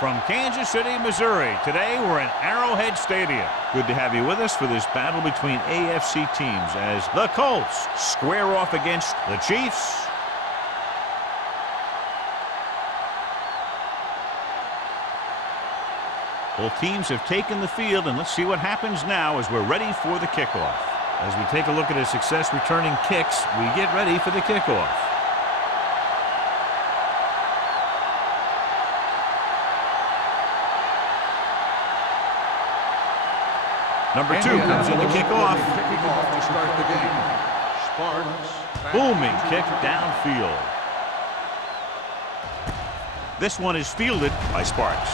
From Kansas City, Missouri, today we're in Arrowhead Stadium. Good to have you with us for this battle between AFC teams as the Colts square off against the Chiefs. Both teams have taken the field, and let's see what happens now as we're ready for the kickoff. As we take a look at his success returning kicks, we get ready for the kickoff. Number 2 comes in to kick off. Kicking off to start the game. Sparks. Booming kick downfield. This one is fielded by Sparks.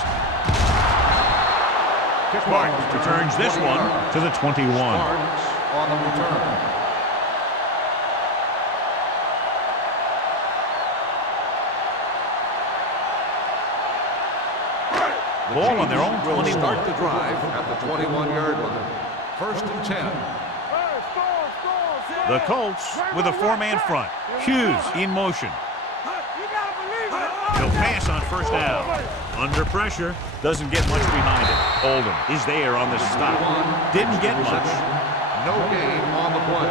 Sparks returns this one to the 21. Sparks on the return. Ball on their own 21. Start the drive at the 21-yard line. 1st and 10. The Colts with a 4-man front. Hughes in motion. He'll pass on 1st down. Under pressure, doesn't get much behind it. Oldham is there on the stop. Didn't get much. No gain on the play.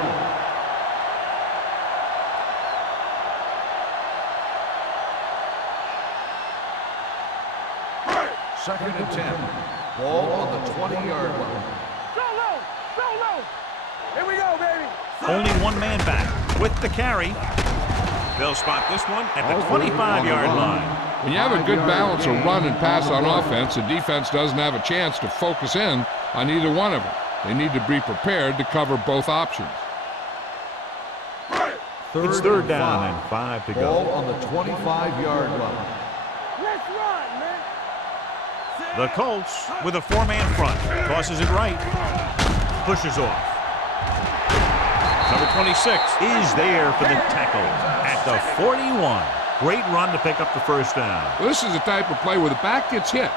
Second and 10. Ball on the 20-yard line. Go low! Go low! Here we go, baby! Only one man back with the carry. They'll spot this one at the 25-yard line. When you have a good balance of run and pass on offense, the defense doesn't have a chance to focus in on either one of them. They need to be prepared to cover both options. It's 3rd down and 5 to go. Ball on the 25-yard line. Let's run, man! The Colts with a 4-man front. Tosses it right. Pushes off. Number 26 is there for the tackle at the 41. Great run to pick up the 1st down. Well, this is the type of play where the back gets hit,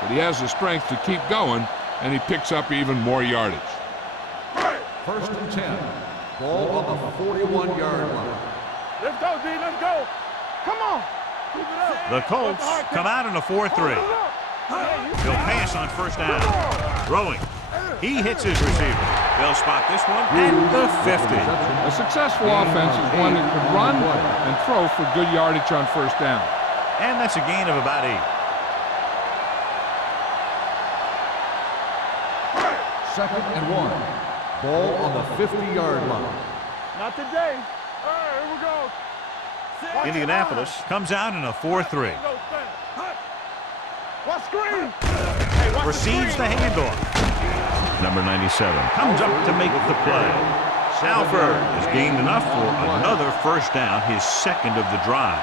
but he has the strength to keep going, and he picks up even more yardage. 1st and 10. Ball on the 41-yard line. Let's go, D. Let's go! Come on! Keep it up! The Colts come out in a 4-3. He'll pass on 1st down. Throwing. He hits his receiver. They'll spot this one at the 50. A successful offense is one that can run and throw for good yardage on 1st down. And that's a gain of about 8. 2nd and 1. Ball on the 50-yard line. Not today. All right, here we go. Indianapolis comes out in a 4-3. What screen? Receives the handoff. Number 97 comes up to make the play. Alford has gained enough for another 1st down, his 2nd of the drive.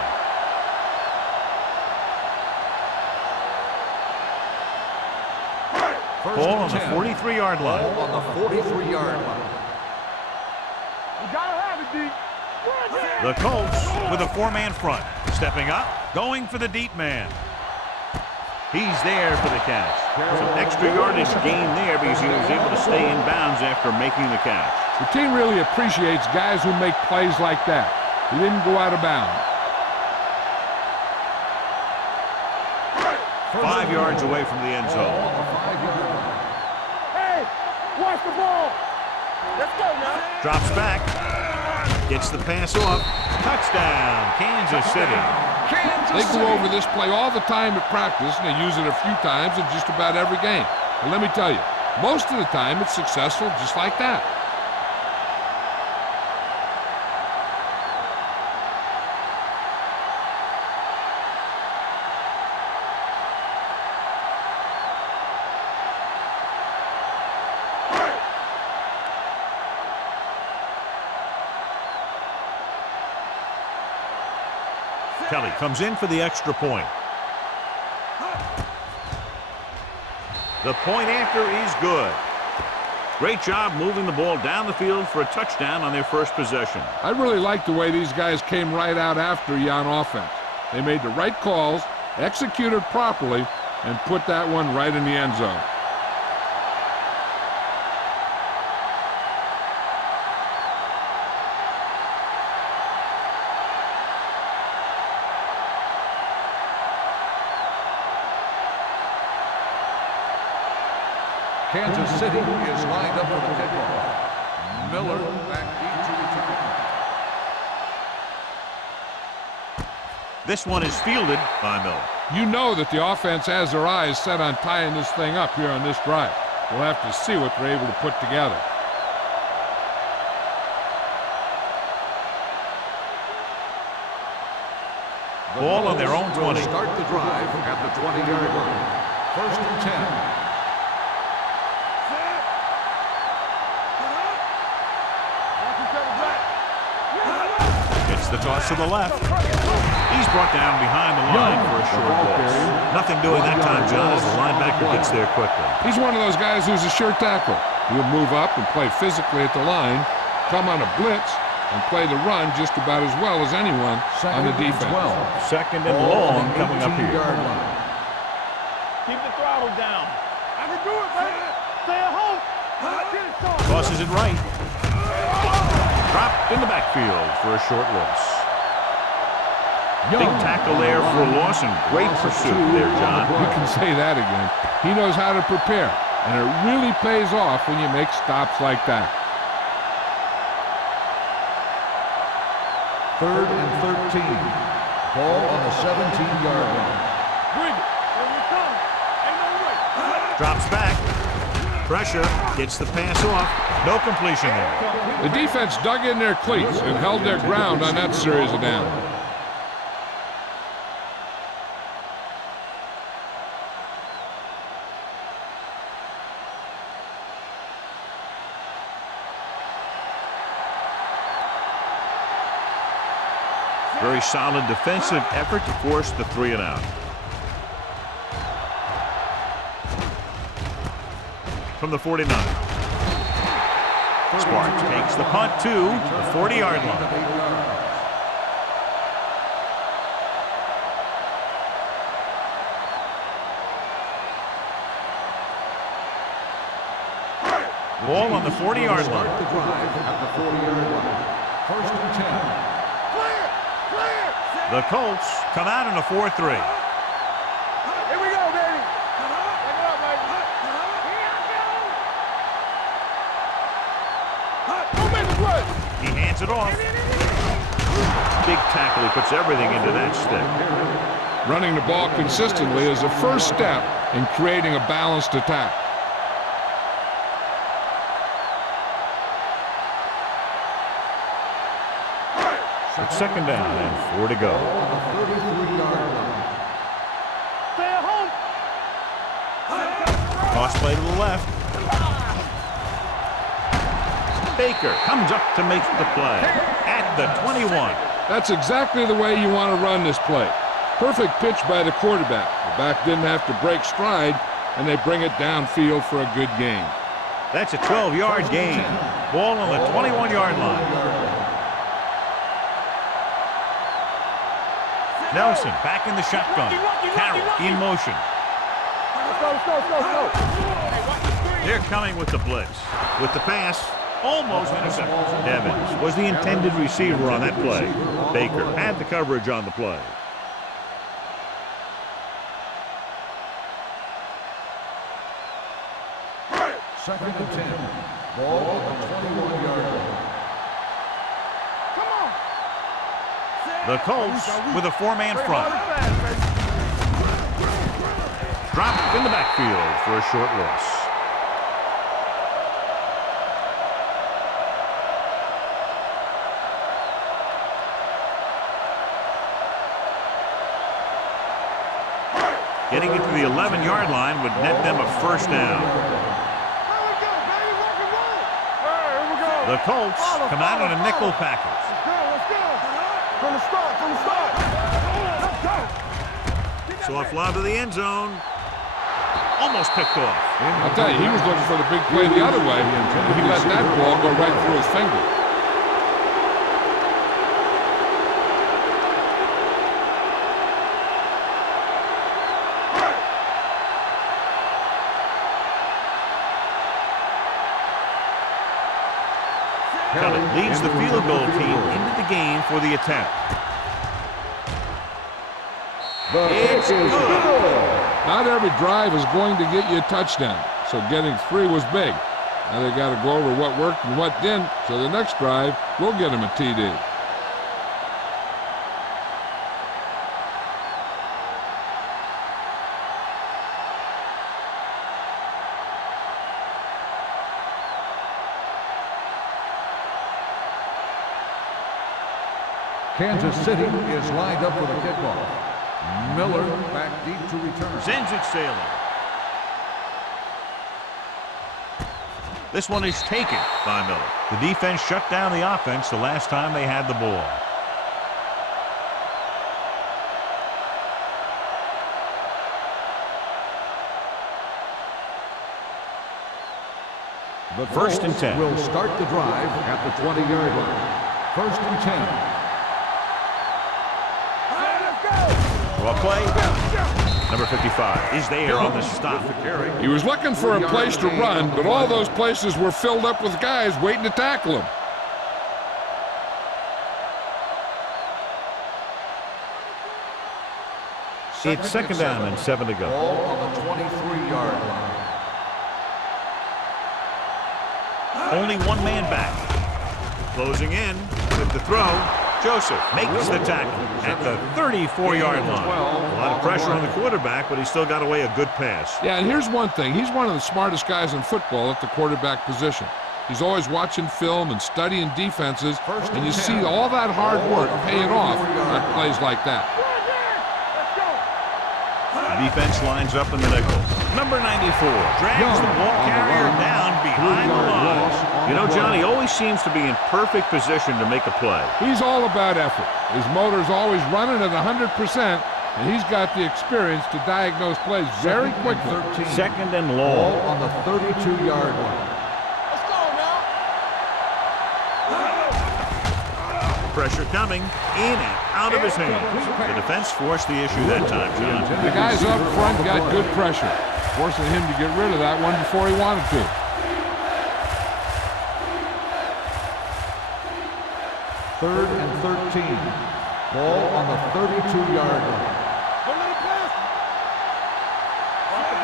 Ball on the 43-yard line. Ball on the 43-yard line. You gotta have it, D. The Colts with a 4-man front. Stepping up, going for the deep man. He's there for the catch. Some extra yardage gain there because he was able to stay in bounds after making the catch. The team really appreciates guys who make plays like that. He didn't go out of bounds. 5 yards away from the end zone. Hey, watch the ball. Let's go now. Drops back. Gets the pass off. Touchdown, Kansas City. They go over this play all the time at practice, and they use it a few times in just about every game. And let me tell you, most of the time it's successful just like that. Kelly comes in for the extra point. The point after is good. Great job moving the ball down the field for a touchdown on their 1st possession. I really like the way these guys came right out after you on offense. They made the right calls, executed properly, and put that one right in the end zone. Kansas City is lined up for the kickoff. Miller back deep to return. This one is fielded by Miller. You know that the offense has their eyes set on tying this thing up here on this drive. We'll have to see what they're able to put together. Ball on their own 20. Start the drive at the 20-yard line. First and 10. It's the toss to the left. He's brought down behind the line for a short loss. Nothing doing that time, John, as the linebacker gets there quickly. He's one of those guys who's a sure tackle. He'll move up and play physically at the line, come on a blitz, and play the run just about as well as anyone on the defense. Second and long coming up here. Keep the throttle down. I can do it, baby. Stay at home. Get it started. Tosses it right. Dropped in the backfield for a short loss. Big tackle there for a loss and great pursuit there, John. You can say that again. He knows how to prepare, and it really pays off when you make stops like that. Third and 13. Ball on the 17-yard line. Bring it. Here we come. Ain't no way. Drops back. Pressure. Gets the pass off. No completion there. The defense dug in their cleats and held their ground on that series of downs. Very solid defensive effort to force the 3 and out. From the 49. Sparks takes the punt to the 40-yard line. Ball on the 40-yard line. The drive at the 40-yard line. First and 10. The Colts come out in a 4-3. Here we go, baby. Take it up, baby. Don't make the play. He hands it off. Big tackle. He puts everything into that stick. Running the ball consistently is the first step in creating a balanced attack. It's second down and 4 to go. Stay at home. Toss play to the left. Baker comes up to make the play at the 21. That's exactly the way you want to run this play. Perfect pitch by the quarterback. The back didn't have to break stride, and they bring it downfield for a good gain. That's a 12-yard gain. Ball on the 21-yard line. Nelson back in the shotgun. Carroll in motion. Let's go. They're coming with the blitz. With the pass, almost intercepted. Evans was the intended receiver on that play. Baker had the coverage on the play. Second and 10. Ball on the 21-yard line. Come on. The Colts with a 4-man front. Dropped in the backfield for a short loss. Getting it to the 11-yard line would net them a first down. The Colts come out in a nickel package. Let's go. From the start. Let's go. Soft lob to the end zone. Almost picked off. I'll tell you, he was looking for the big play the other way. He let that ball go right through his finger. Kelly leads the field goal team into the game for the attempt. It's good. Not every drive is going to get you a touchdown. so getting 3 was big. Now they got to go over what worked and what didn't, so the next drive will get them a TD. Kansas City is lined up for the kickoff. Miller back deep to return. Sends it sailing. This one is taken by Miller. The defense shut down the offense the last time they had the ball. The First and 10. will start the drive at the 20-yard line. First and 10. Draw play. Number 55 is there on the stop. He was looking for a place to run, but all those places were filled up with guys waiting to tackle him. It's second down and 7 to go. Ball on the 23-yard line. Only one man back. Closing in with the throw. Joseph makes the tackle at the 34-yard line. A lot of pressure on the quarterback, but he still got away a good pass. Yeah, and here's one thing. He's one of the smartest guys in football at the quarterback position. He's always watching film and studying defenses, and you see all that hard work paying off on plays like that. The defense lines up in the nickel. Number 94 drags the ball carrier down behind the line. You know, John, he always seems to be in perfect position to make a play. He's all about effort. His motor's always running at 100%, and he's got the experience to diagnose plays very quickly. Second and Ball long. on the 32-yard line. Let's go now. Pressure coming in and out of his hands. The defense forced the issue that time, John. The guys up front got good pressure, forcing him to get rid of that one before he wanted to. Third and 13. Ball on the 32-yard line. Don't let it pass.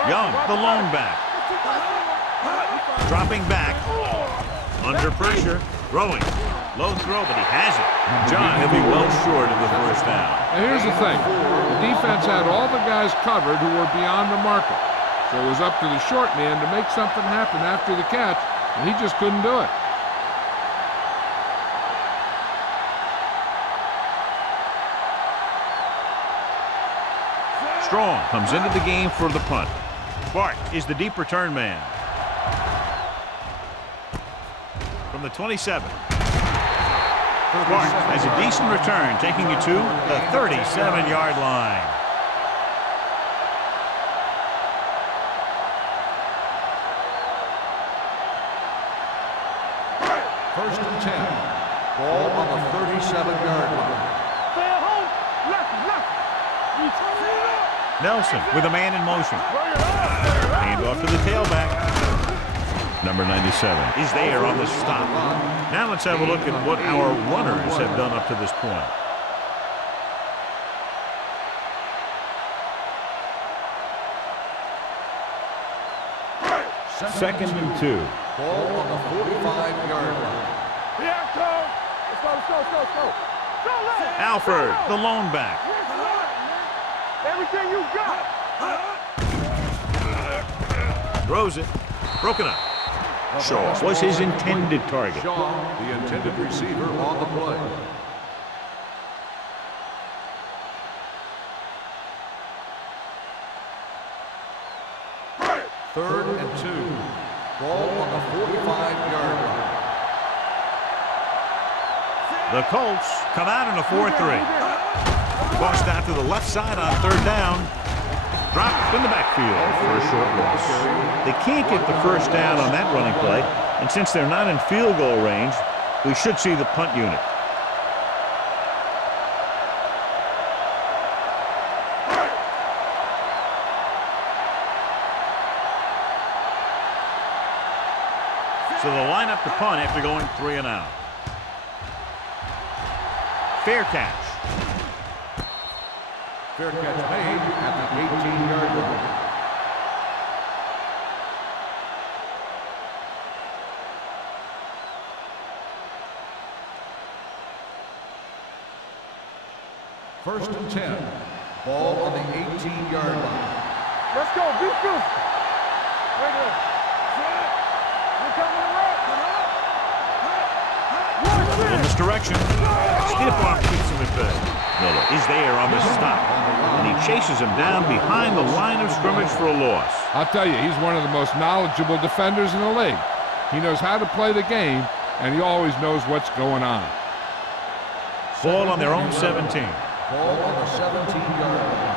Young, the lone back. Dropping back. Under pressure. Throwing. Low throw, but he has it. John, he'll be well short of the first down. Now here's the thing. The defense had all the guys covered who were beyond the marker. So it was up to the short man to make something happen after the catch, and he just couldn't do it. Strong comes into the game for the punt. Bart is the deep return man. From the 27. Bart has a decent return, taking it to the 37-yard line. First and 10. Ball on the 37-yard line. Stay at home. Left. You turn it up. Nelson with a man in motion. Bring it up. Hand off to the tailback. Number 97 is there on the stop. Now let's have a look at what our runners have done up to this point. Second and 2. Ball on the 45-yard line. Yeah, come. Let's go. Alford, the lone back. Everything you got. Throws it. Broken up. Shaw was his intended target. Shaw, the intended receiver on the play. Third and 2. Ball on the 45-yard line. The Colts come out in a 4-3. Crossed out to the left side on third down. Dropped in the backfield for a short loss. They can't get the first down on that running play, and since they're not in field goal range, we should see the punt unit. So they'll line up to punt after going 3 and out. Fair catch. Fair catch made at the 18-yard line. First and 10. Ball on the 18-yard line. Let's go. Be physical. Right there. You coming around? A little misdirection. Stiff arm keeps him at bay. Miller is there on the stop, and he chases him down behind the line of scrimmage for a loss. I'll tell you, he's one of the most knowledgeable defenders in the league. He knows how to play the game, and he always knows what's going on. Ball on their own 17. Ball on the 17-yard line.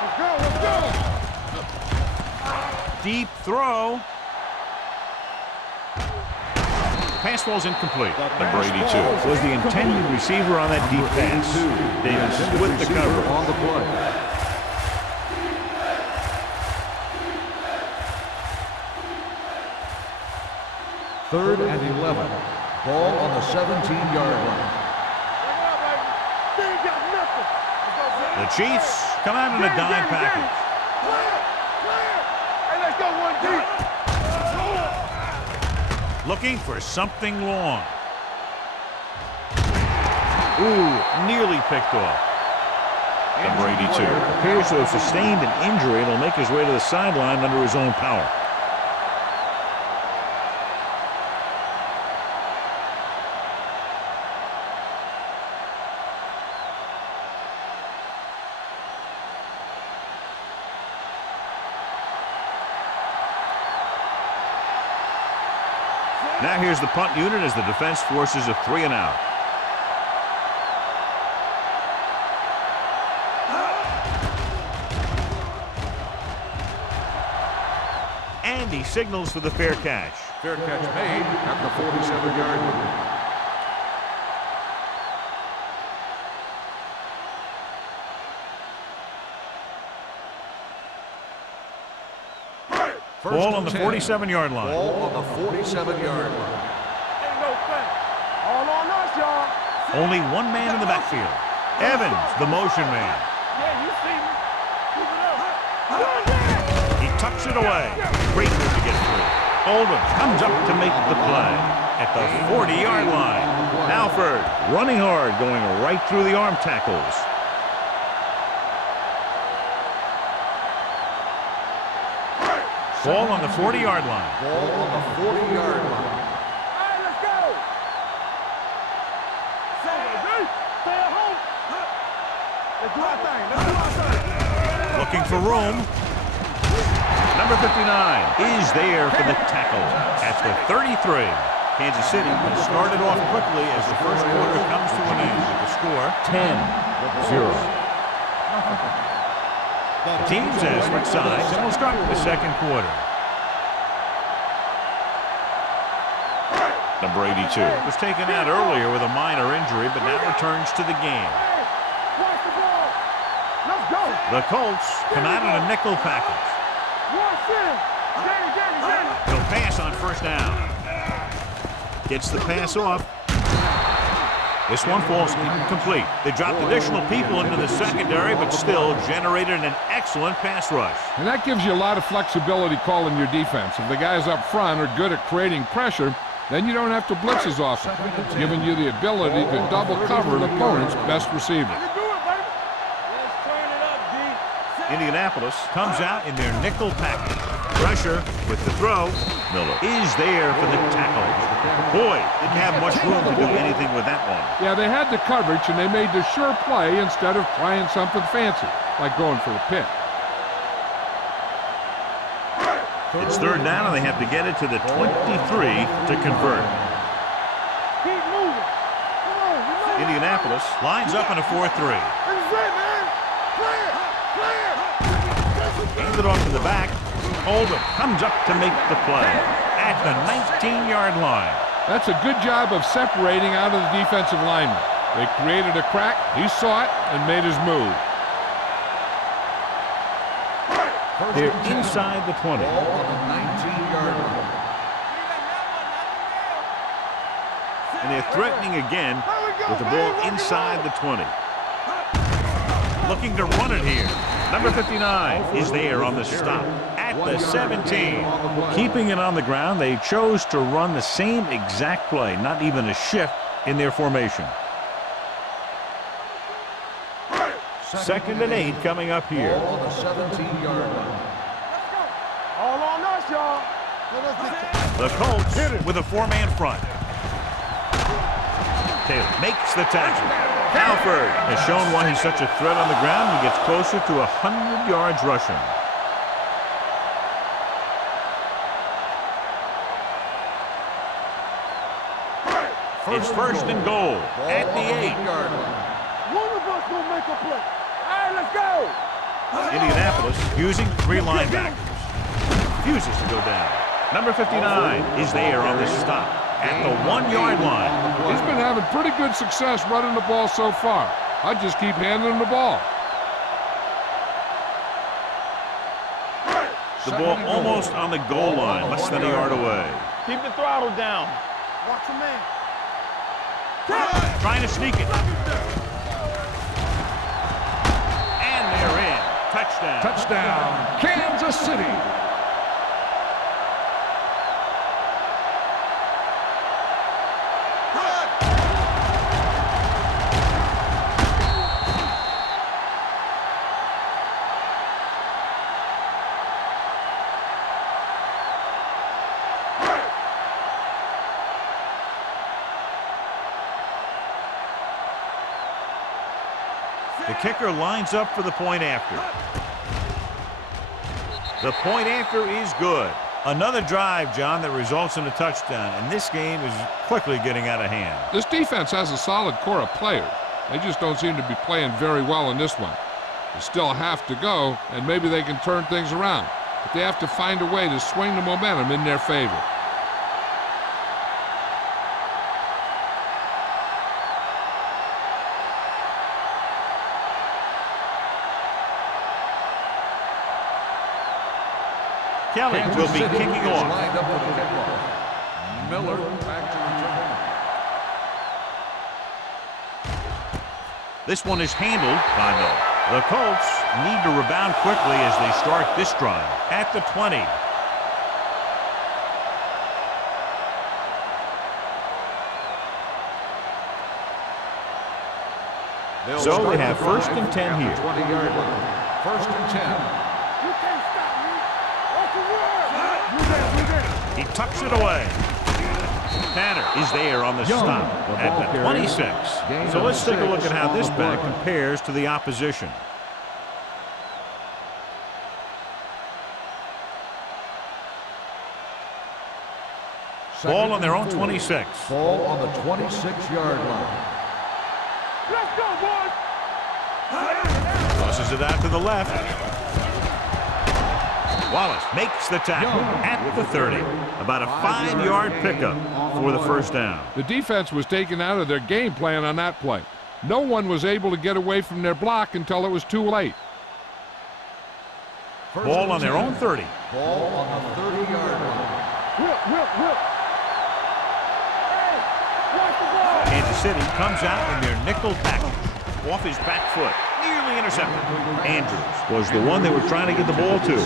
Let's go. Deep throw. Pass ball's incomplete. Number 82 was the intended receiver on that deep pass. Davis with the cover. On the play. Third and 11. Ball on the 17-yard line. The Chiefs come out in a dime package. Hey, let's go one deep. Looking for something long. Ooh, nearly picked off. Number 82 appears to have sustained an injury and will make his way to the sideline under his own power. Now here's the punt unit as the defense forces a 3 and out. And he signals for the fair catch. Fair catch made at the 47-yard line. Ball on the 47-yard line. Ball on the 47-yard line. Ain't no thing. All on us, y'all. Only one man in the backfield. Evans, the motion man. Yeah, you see me. Keep it up. He tucks it away. Great move to get through. Oldham comes up to make the play at the 40-yard line. Alford running hard, going right through the arm tackles. Ball on the 40-yard line. Ball on the 40-yard line. All right, let's go. Stay at home. Let's do our thing. Let's do our thing. Looking for room. Number 59 is there for the tackle at the 33. Kansas City has started off quickly as the first quarter comes to an end with the score 10-0. The teams as switch sides and will start the second quarter. Number 82 was taken out earlier with a minor injury, but now returns to the game. Watch the ball. Let's go. The Colts come out in a nickel package. Watch in. Danny. He'll pass on first down. Gets the pass off. This one falls incomplete. They dropped additional people into the secondary, but still generated an excellent pass rush. And that gives you a lot of flexibility calling your defense. If the guys up front are good at creating pressure, then you don't have to blitz as often, giving you the ability to double cover an opponent's best receiver. You can do it, baby. Let's turn it up, D. Indianapolis comes out in their nickel package. Pressure with the throw. Miller is there for the tackle. Boy, didn't have much room to do anything with that one. Yeah, they had the coverage, and they made the sure play instead of trying something fancy, like going for the pick. It's third down, and they have to get it to the 23 to convert. Keep moving. Come on. You know Indianapolis lines up in a 4-3. this is it, man. Play it. Handed off to the back. Oldham comes up to make the play at the 19-yard line. That's a good job of separating out of the defensive lineman. They created a crack, he saw it, and made his move. They're inside the 20. Ball on the 19-yard line. And they're threatening again with the ball inside the 20. Looking to run it here. Number 59 is there on the stop at at the 17. Keeping it on the ground, they chose to run the same exact play, not even a shift in their formation. 2nd and 8 coming up here. Ball on the 17-yard line. All on us, y'all. The Colts with a 4-man front. Taylor makes the tackle. Halford has shown why he's such a threat on the ground. He gets closer to 100 yards rushing. It's 1st and goal at the 8. One of us gonna make a play. All right, let's go. Indianapolis using 3 linebackers. Refuses to go down. Number 59 is there on this stop at the 1-yard line. He's been having pretty good success running the ball so far. I just keep handing him the ball. The ball almost on the goal line, less than a yard away. Keep the throttle down. Watch the man. Trying to sneak it. And they're in. Touchdown. Touchdown, Kansas City. The kicker lines up for the point after. The point after is good. Another drive, John, that results in a touchdown, and this game is quickly getting out of hand. This defense has a solid core of players. They just don't seem to be playing very well in this one. They still have to go, and maybe they can turn things around. But they have to find a way to swing the momentum in their favor. Kelly will be kicking off. Lined up for the kickoff. Miller back to return. This one is handled by Miller. The Colts need to rebound quickly as they start this drive at the 20. So they have 1st and 10 here. 20-yard line. 1st and 10. You can't stop me. Watch the word. He tucks it away. Tanner is there on the stop at the 26. So let's take a look at how this back compares to the opposition. Ball on their own 26. Ball on the 26-yard line. Let's go, boys. Tosses it out to the left. Wallace makes the tackle at the 30. About a 5-yard pickup for the 1st down. The defense was taken out of their game plan on that play. No one was able to get away from their block until it was too late. Ball on their own 30. Ball on the 30-yard line. Whip. Hey, watch the ball. Kansas City comes out in their nickel package. Off his back foot. Nearly intercepted. Andrews was the one they were trying to get the ball to.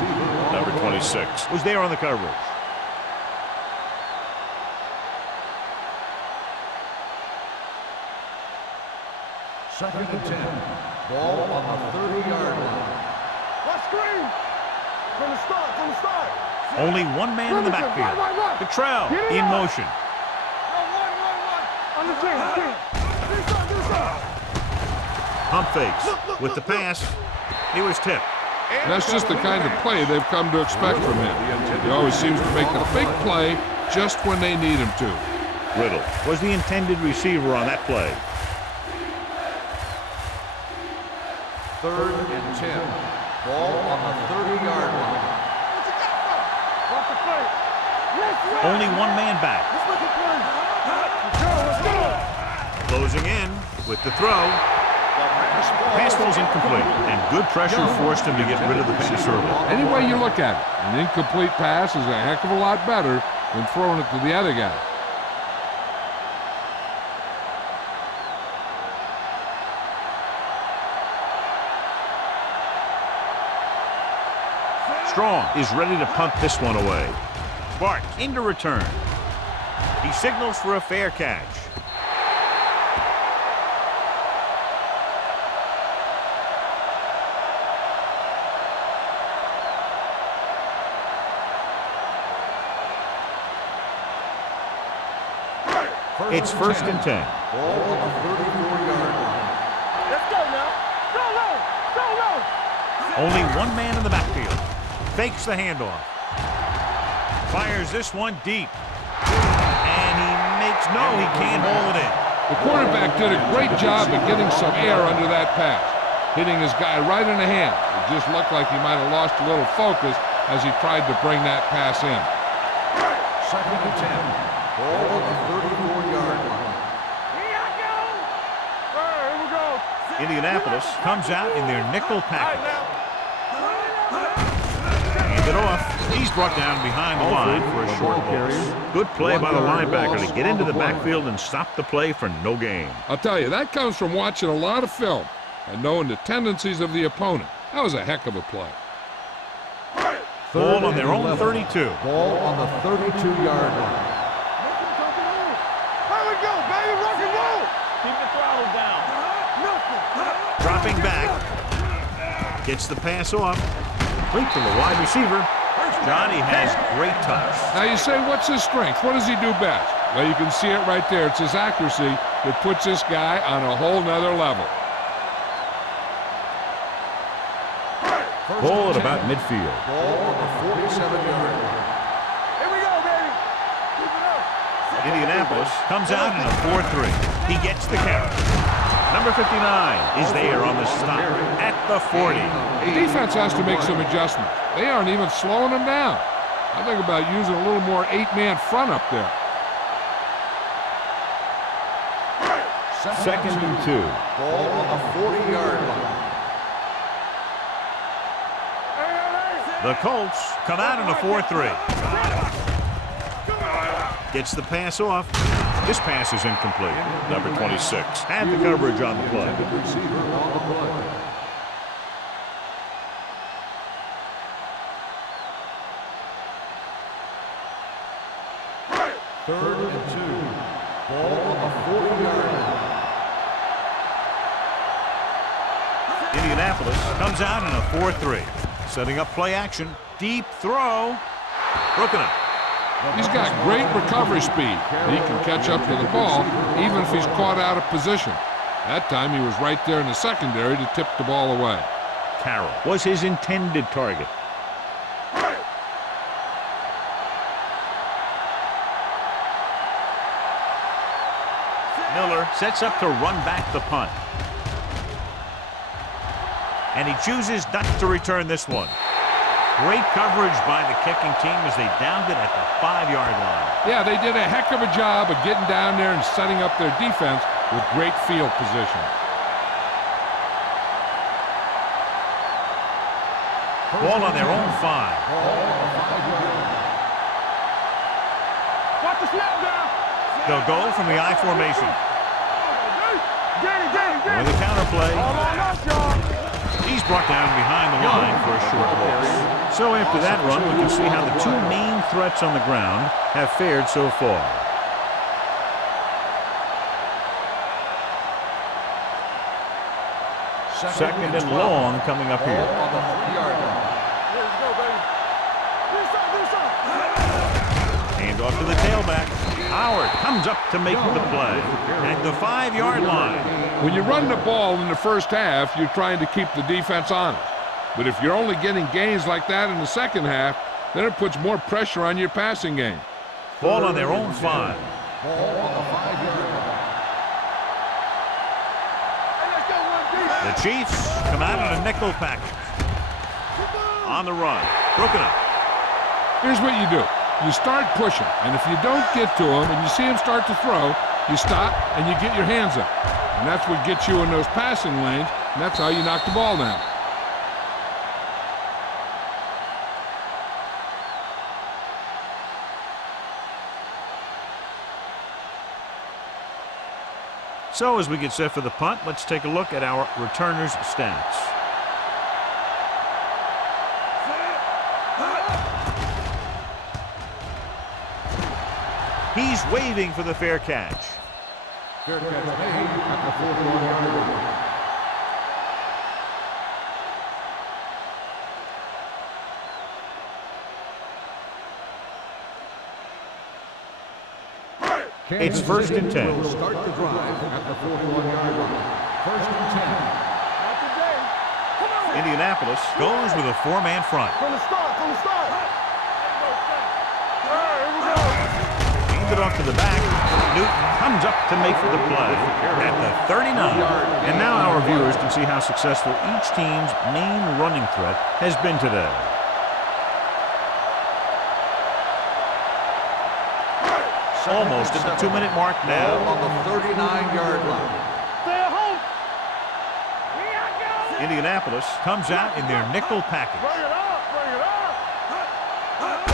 Number 26 was there on the coverage. Second and 10. Ball on the 30-yard line. Let's scream. From the start. Only one man in the backfield. Cottrell in motion. On the team. Do something. Pump fakes with the pass. He was tipped. That's just the kind of play they've come to expect from him. He always seems to make the big play just when they need him to. Riddle was the intended receiver on that play. 3rd and 10. Ball on the 30-yard line. Watch the play. Only one man back. Let's go. Closing in with the throw. Pass ball's incomplete, and good pressure forced him to get rid of the pass early. Any way you look at it, an incomplete pass is a heck of a lot better than throwing it to the other guy. Strong is ready to punt this one away. Bart into return. He signals for a fair catch. It's first and 10. Ball on the 34-yard line. Let's go now. Go low. Go low. Only one man in the backfield. Fakes the handoff. Fires this one deep. And he makes no, he can't hold it in. The quarterback did a great job of getting some air under that pass, hitting his guy right in the hand. It just looked like he might have lost a little focus as he tried to bring that pass in. Second and 10. Ball on the 34-yard line. Here I go. Here we go. Indianapolis comes out in their nickel package. Hand it off. He's brought down behind the line for a short loss. Good play by the linebacker to get into the backfield and stop the play for no gain. I'll tell you, that comes from watching a lot of film and knowing the tendencies of the opponent. That was a heck of a play. Ball on their own 32. Ball on the 32-yard line. Here we go, baby. Rock and roll. Keep the throttle down. Dropping back. Gets the pass off. Complete to the wide receiver. Johnny has great touch. Now you say, what's his strength? What does he do best? Well, you can see it right there. It's his accuracy that puts this guy on a whole nother level. Ball at about midfield. Ball on the 47-yard line. Here we go, baby. Keep it up. Indianapolis comes out in a 4-3. He gets the carry. Number 59 is there on the stop at the 40. The defense has to make some adjustments. They aren't even slowing them down. I think about using a little more 8-man front up there. Second and 2. Ball on the 40-yard line. The Colts come out in a 4-3. Gets the pass off. This pass is incomplete. Number 26 had the coverage on the play. Receiver on the play. Third and 2. Ball on the 40-yard line. Indianapolis comes out in a 4-3. Setting up play action. Deep throw. Broken up. He's got great recovery speed. He can catch up to the ball even if he's caught out of position. That time he was right there in the secondary to tip the ball away. Carroll was his intended target. Miller sets up to run back the punt. And he chooses not to return this one. Great coverage by the kicking team as they downed it at the 5-yard line. Yeah, they did a heck of a job of getting down there and setting up their defense with great field position. Ball on their own 5. Watch the snap down. They'll go from the I formation. Get it. With the counter play. All on us, y'all. He's brought down behind the line for a short loss. So after that run, we can see how the two main threats on the ground have fared so far. Second and long coming up here. Ball on the 3-yard line. Let's go, baby. Do something. Hand off to the tailback. Howard comes up to make the play at the 5-yard line. When you run the ball in the first half, you're trying to keep the defense honest. But if you're only getting gains like that in the second half, then it puts more pressure on your passing game. Ball on their own 5. Ball on the 5-yard line. The Chiefs come out in a nickel package. On the run. Broken up. Here's what you do. You start pushing, and if you don't get to him and you see him start to throw, you stop and you get your hands up. And that's what gets you in those passing lanes, and that's how you knock the ball down. So as we get set for the punt, let's take a look at our returners' stats. He's waving for the fair catch. Fair catch made at the 41-yard line. It's first and 10. Will start the drive at the 41-yard line. First and 10. Not today. Come on. Indianapolis goes with a four-man front. From the start. All right, here we go. Hand it off to the back. Newton comes up to make the play at the 39. And now our viewers can see how successful each team's main running threat has been today. Almost at the 2-minute mark now. On the 39-yard line. Stay at home. Indianapolis comes out in their nickel package. Bring it up.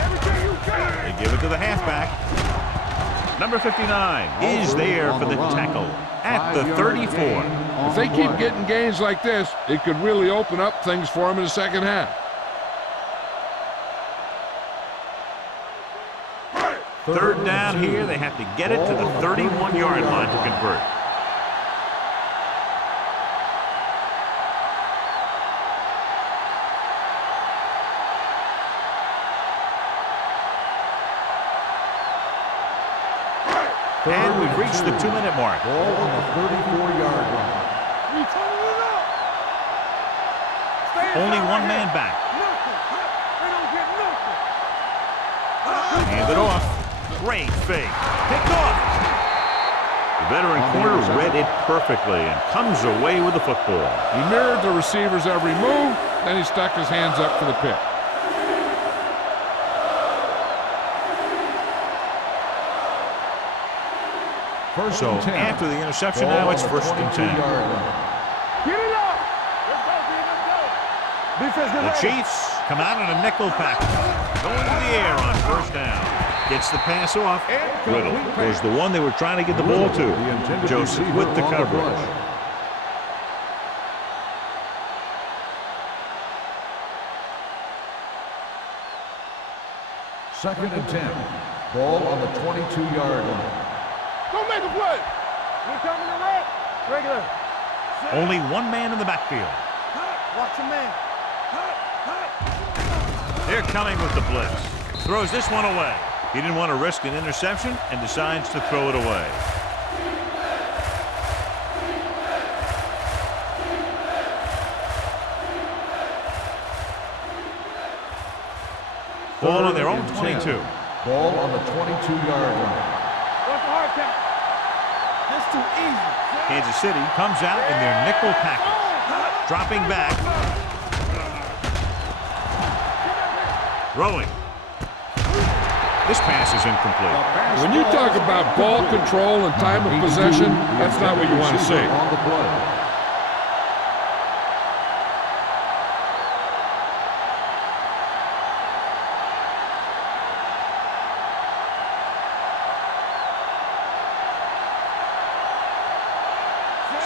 Everything you can. They give it to the halfback. Number 59 is there for the tackle at the 34. If they keep getting gains like this, it could really open up things for them in the second half. Third down here, they have to get it to the 31-yard line to convert. And we've reached the 2-minute mark. Ball on the 34-yard line. We turning it up. Stay Only inside one right man here. back. Nothing. They don't get nothing. Hand it off. Great fake. Picked off. The veteran corner read it perfectly and comes away with the football. He mirrored the receiver's every move, then he stuck his hands up for the pick. So after the interception, now it's first and 10. Get it up. Let's go, D. Let's go. Defense, get The ready. Chiefs come out in a nickel package. Going to the air on first down. Gets the pass off. Riddle was the one they were trying to get the ball to. Joseph with the coverage. Second and 10. Ball on the 22-yard line. Go make a play. We coming to red. Regular. Only one man in the backfield. Watch your man. They're coming with the blitz. Throws this one away. He didn't want to risk an interception and decides to throw it away. Ball on their own 22. Ball on the 22-yard line. What's the hard count? That's too easy. Kansas City comes out in their nickel package. Dropping back. Throwing. This pass is incomplete. When you talk about ball control and time of possession, that's not what you want to see. On the play.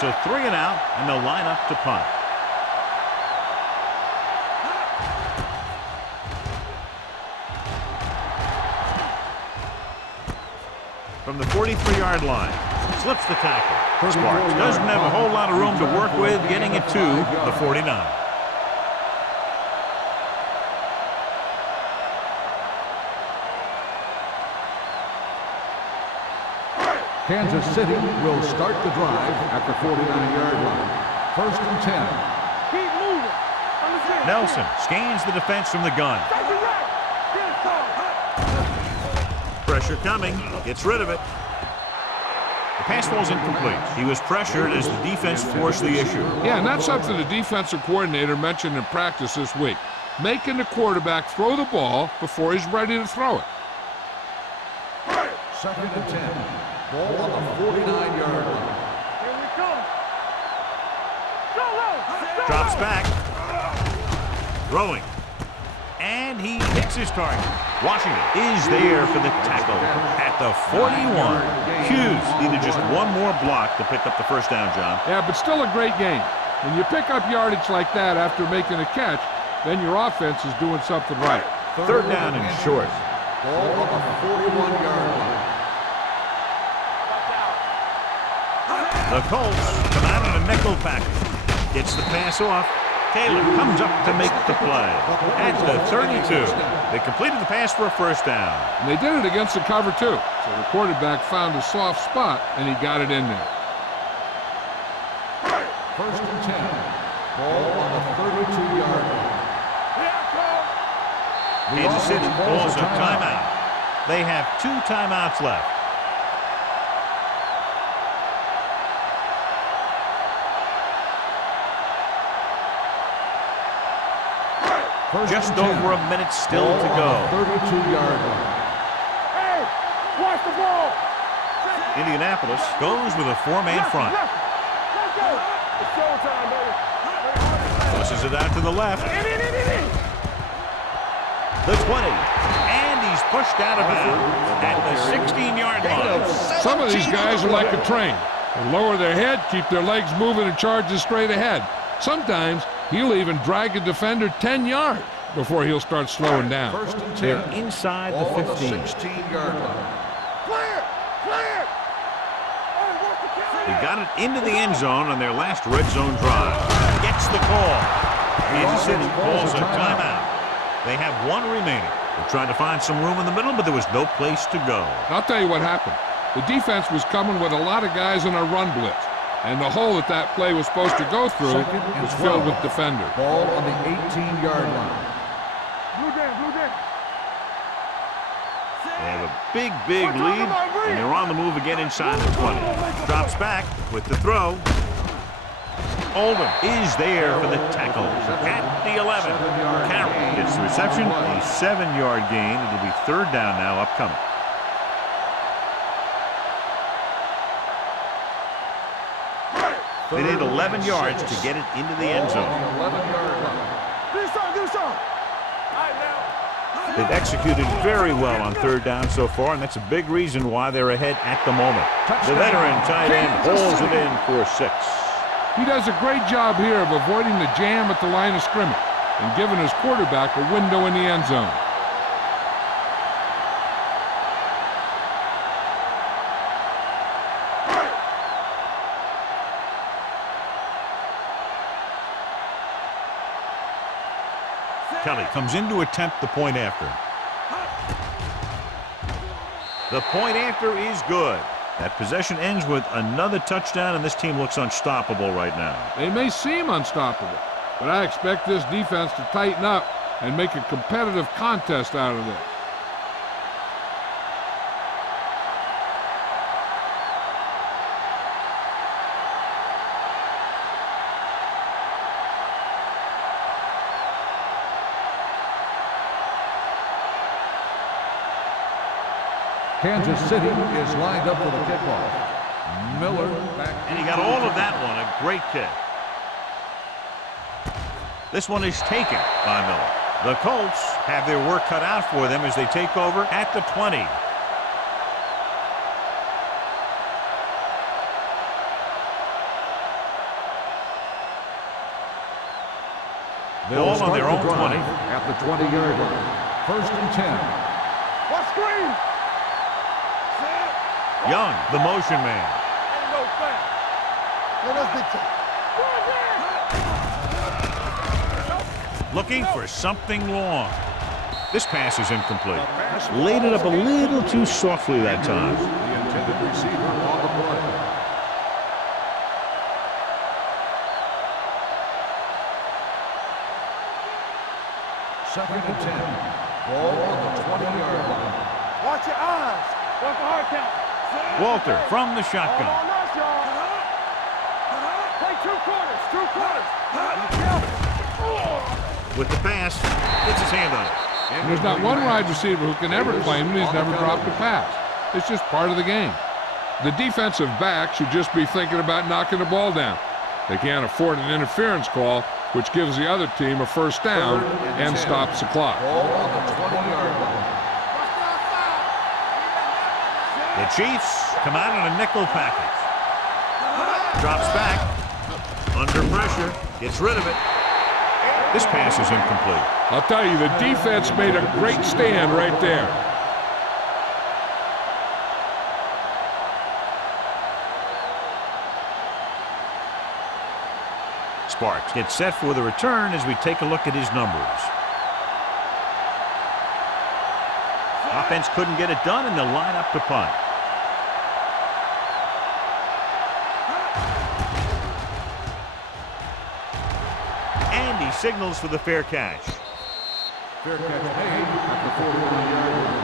So 3 and out, and they'll line up to punt. From the 43-yard line, slips the tackle. Sparks doesn't have a whole lot of room to work with, getting it to the 49. Kansas City will start the drive at the 49-yard line. First and 10. Keep moving. Understand. Nelson scans the defense from the gun. Take it right. Get it started. Pressure coming, gets rid of it. The pass falls incomplete. He was pressured as the defense forced the issue. Yeah, and that's something the defensive coordinator mentioned in practice this week. Making the quarterback throw the ball before he's ready to throw it. Second and 10. Ball on the 49-yard line. Here we come. Go low. Drops back. Throwing. And he hits his target. Washington is there for the tackle at the 41. Hughes needed just one more block to pick up the first down, John. Yeah, but still a great game. When you pick up yardage like that after making a catch, then your offense is doing something right. Third down and short. Ball on the 41-yard line. The Colts come out in a nickel package. Gets the pass off. Taylor comes up to make the play. At the 32. They completed the pass for a first down. And they did it against the cover, too. So the quarterback found a soft spot, and he got it in there. First and 10. Ball on the 32-yard line. Kansas City calls a timeout. They have 2 timeouts left. Just over a minute still to go. 32-yard line. Hey, watch the ball. Indianapolis goes with a 4-man front. Let's go. It's showtime, baby. Tosses it out to the left. The 20. And he's pushed out of bounds at the 16-yard line. Some of these guys are like a train. They lower their head, keep their legs moving, and charges straight ahead. Sometimes he'll even drag a defender 10 yards before he'll start slowing down. First and 10. They're inside the 15. 16-yard line. Clear. They got it into the end zone on their last red zone drive. Gets the call. Kansas City calls a timeout. They have 1 remaining. They're trying to find some room in the middle, but there was no place to go. I'll tell you what happened. The defense was coming with a lot of guys in a run blitz. And the hole that play was supposed to go through was filled with defenders. Ball on the 18-yard line. Blue down. They have a big lead, and they're on the move again inside the 20. Drops back with the throw. Oldham is there for the tackle at the 11. Carroll gets the reception, a 7-yard gain. It'll be 3rd down now upcoming. They need 11 yards to get it into the end zone. 11-yard line. Do some. They've executed very well on 3rd down so far, and that's a big reason why they're ahead at the moment. The veteran tight end holds it in for 6. He does a great job here of avoiding the jam at the line of scrimmage and giving his quarterback a window in the end zone. Kelly comes in to attempt the point after. The point after is good. That possession ends with another touchdown, and this team looks unstoppable right now. They may seem unstoppable, but I expect this defense to tighten up and make a competitive contest out of this. Kansas City is lined up for the kickoff. Miller back. And he got all of that one. A great kick. This one is taken by Miller. The Colts have their work cut out for them as they take over at the 20. Ball on their own 20. At the 20-yard line. First and 10. What screen? Young, the motion man. Ain't no foul. Let us dictate. Looking for something long. This pass is incomplete. Laid it up a little too softly that time. The intended receiver on the play. Second and 10. Ball on the 20-yard line. Watch your eyes. What's the hard count? Walter from the shotgun. Hold on us, y'all. Play 2 quarters. With the pass, gets his hand on it. And there's not one wide receiver who can ever claim that he's never dropped a pass. It's just part of the game. The defensive back should just be thinking about knocking the ball down. They can't afford an interference call, which gives the other team a first down and stops the clock. Ball on the 20-yard line. The Chiefs come out in a nickel package. Drops back. Under pressure. Gets rid of it. This pass is incomplete. I'll tell you, the defense made a great stand right there. Sparks gets set for the return as we take a look at his numbers. Offense couldn't get it done, and they'll line up to punt. And he signals for the fair catch. Fair catch made at the 49-yard line.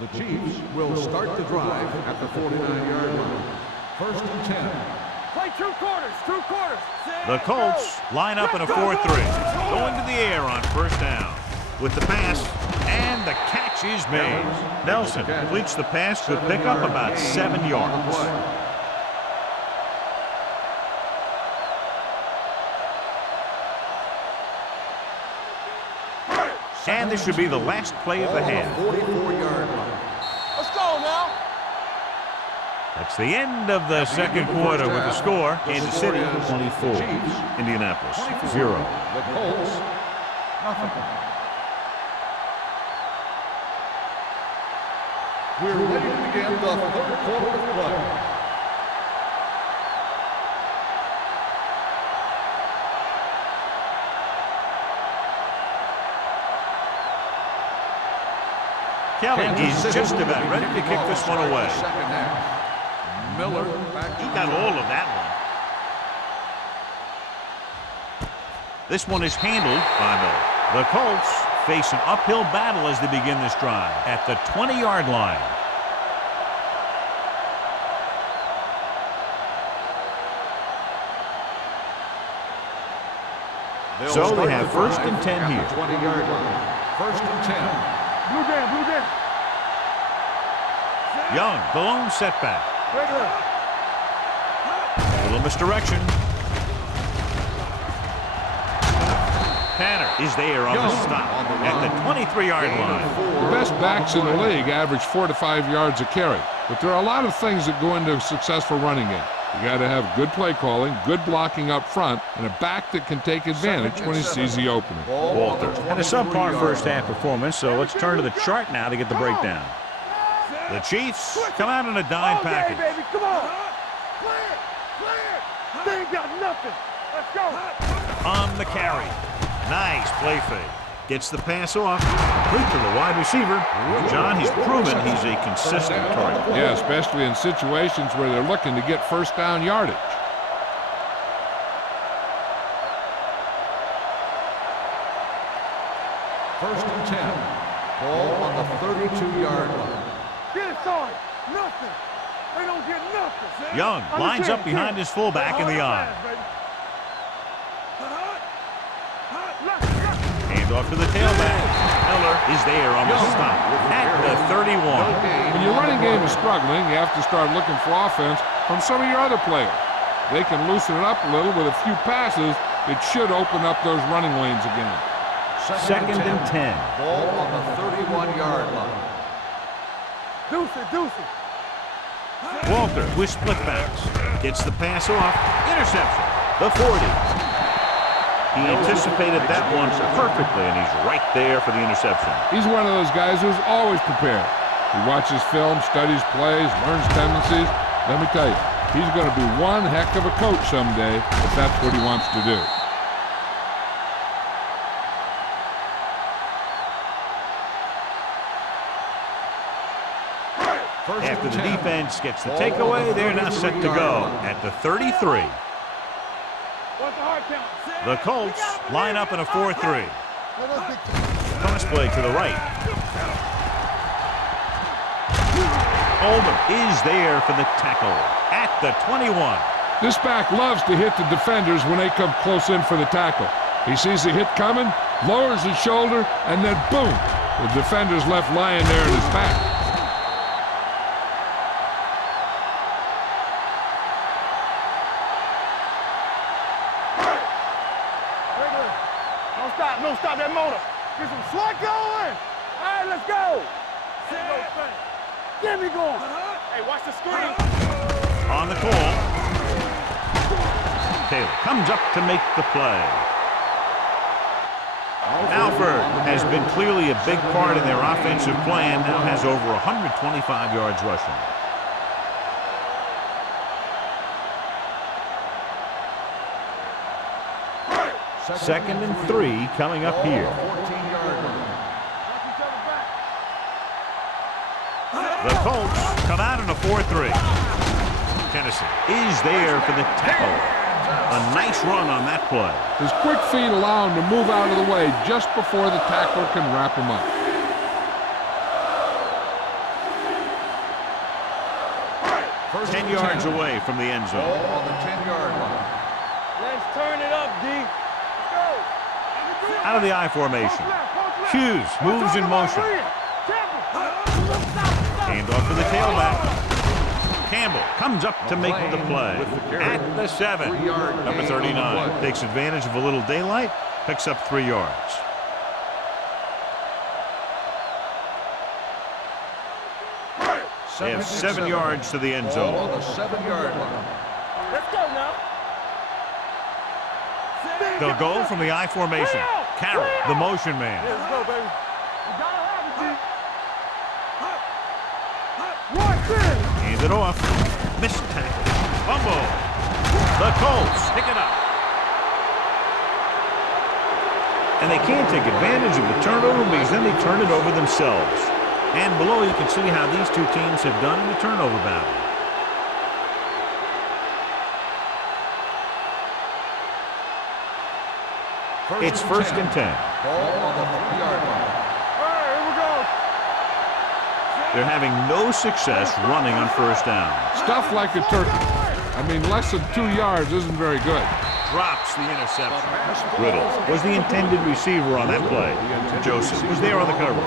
The Chiefs will start the drive at the 49-yard line. First and 10. Play 2 quarters, 2 quarters. The Colts line up in a 4-3. Going to the air on first down. With the pass, and the catch is made. Nelson completes the pass to pick up about 7 yards. And this should be the last play of the half. 44-yard line. Let's go now. That's the end of the second quarter with the score. Kansas City 24, Indianapolis 0. The Colts, nothing. We're ready to begin the third quarter of play. Kelly is just about ready to kick this one away. Second half. Miller back. He got all of that one. This one is handled by Miller. The Colts face an uphill battle as they begin this drive at the 20-yard line. So they have first and 10 here. 20-yard line. First and 10. Blue game, blue game. Young, the lone setback. Regular. Little misdirection. Tanner is there on the stop at the 23-yard line. The best backs in the league average 4 to 5 yards a carry. But there are a lot of things that go into a successful running game. You got to have good play calling, good blocking up front, and a back that can take advantage when he sees the opening. Walter. And a subpar first half performance, so let's turn to the chart now to get the breakdown. The Chiefs come out in a dime package. Baby, come on. Clear, clear. They ain't got nothing. Let's go. On the carry. Nice play fake. Gets the pass off. Complete to the wide receiver. John, he's proven he's a consistent target. Yeah, especially in situations where they're looking to get first down yardage. First and 10. Ball on the 32-yard line. Get it started. Nothing. They don't get nothing. Young lines up behind his fullback in the eye. Hand off to the tailback. Miller is there on the stop at the 31. When your running game is struggling, you have to start looking for offense from some of your other players. They can loosen it up a little with a few passes. It should open up those running lanes again. Second and 10. Ball on the 31-yard line. Deuce. Walter with split backs. Gets the pass off. Interception. The 40. He anticipated that one perfectly, and he's right there for the interception. He's one of those guys who's always prepared. He watches film, studies plays, learns tendencies. Let me tell you, he's going to be one heck of a coach someday if that's what he wants to do. After the defense gets the takeaway, they're now set to go at the 33. What's the hard count? The Colts line up in a 4-3. Pass play to the right. Oldham is there for the tackle at the 21. This back loves to hit the defenders when they come close in for the tackle. He sees the hit coming, lowers his shoulder, and then boom, the defender's left lying there in his back. Don't stop that motor. Get some slack going. All right, let's go. Get me going. Hey, watch the screen. On the call. Taylor comes up to make the play. Alford has been clearly a big part in their offensive plan, now has over 125 yards rushing. Second and 3 coming up here. The Colts come out in a 4-3. Tennessee is there for the tackle. A nice run on that play. His quick feet allow him to move out of the way just before the tackler can wrap him up. First 10 yards away from the end zone. Ball on the 10-yard line. Let's turn it up, D. Out of the I formation. Hughes moves in motion. Hand off to the tailback. Campbell comes up to make the play at the 7. Number 39 takes advantage of a little daylight, picks up 3 yards. They have 7 yards to the end zone. Ball on the 7-yard line. Let's go now. They'll go from the I formation. Carroll, the motion man. Let's go, baby. You gotta have it, D. Watch this. Hands it off. Missed tackle. Fumble. The Colts pick it up. And they can't take advantage of the turnover because then they turn it over themselves. And below you can see how these two teams have done in the turnover battle. It's first and 10. Ball on the 3-yard line. All right, here we go. They're having no success running on first down. Stuff like a turkey. I mean, less than 2 yards isn't very good. Drops the interception. Riddle was the intended receiver on that play. Joseph was there on the coverage.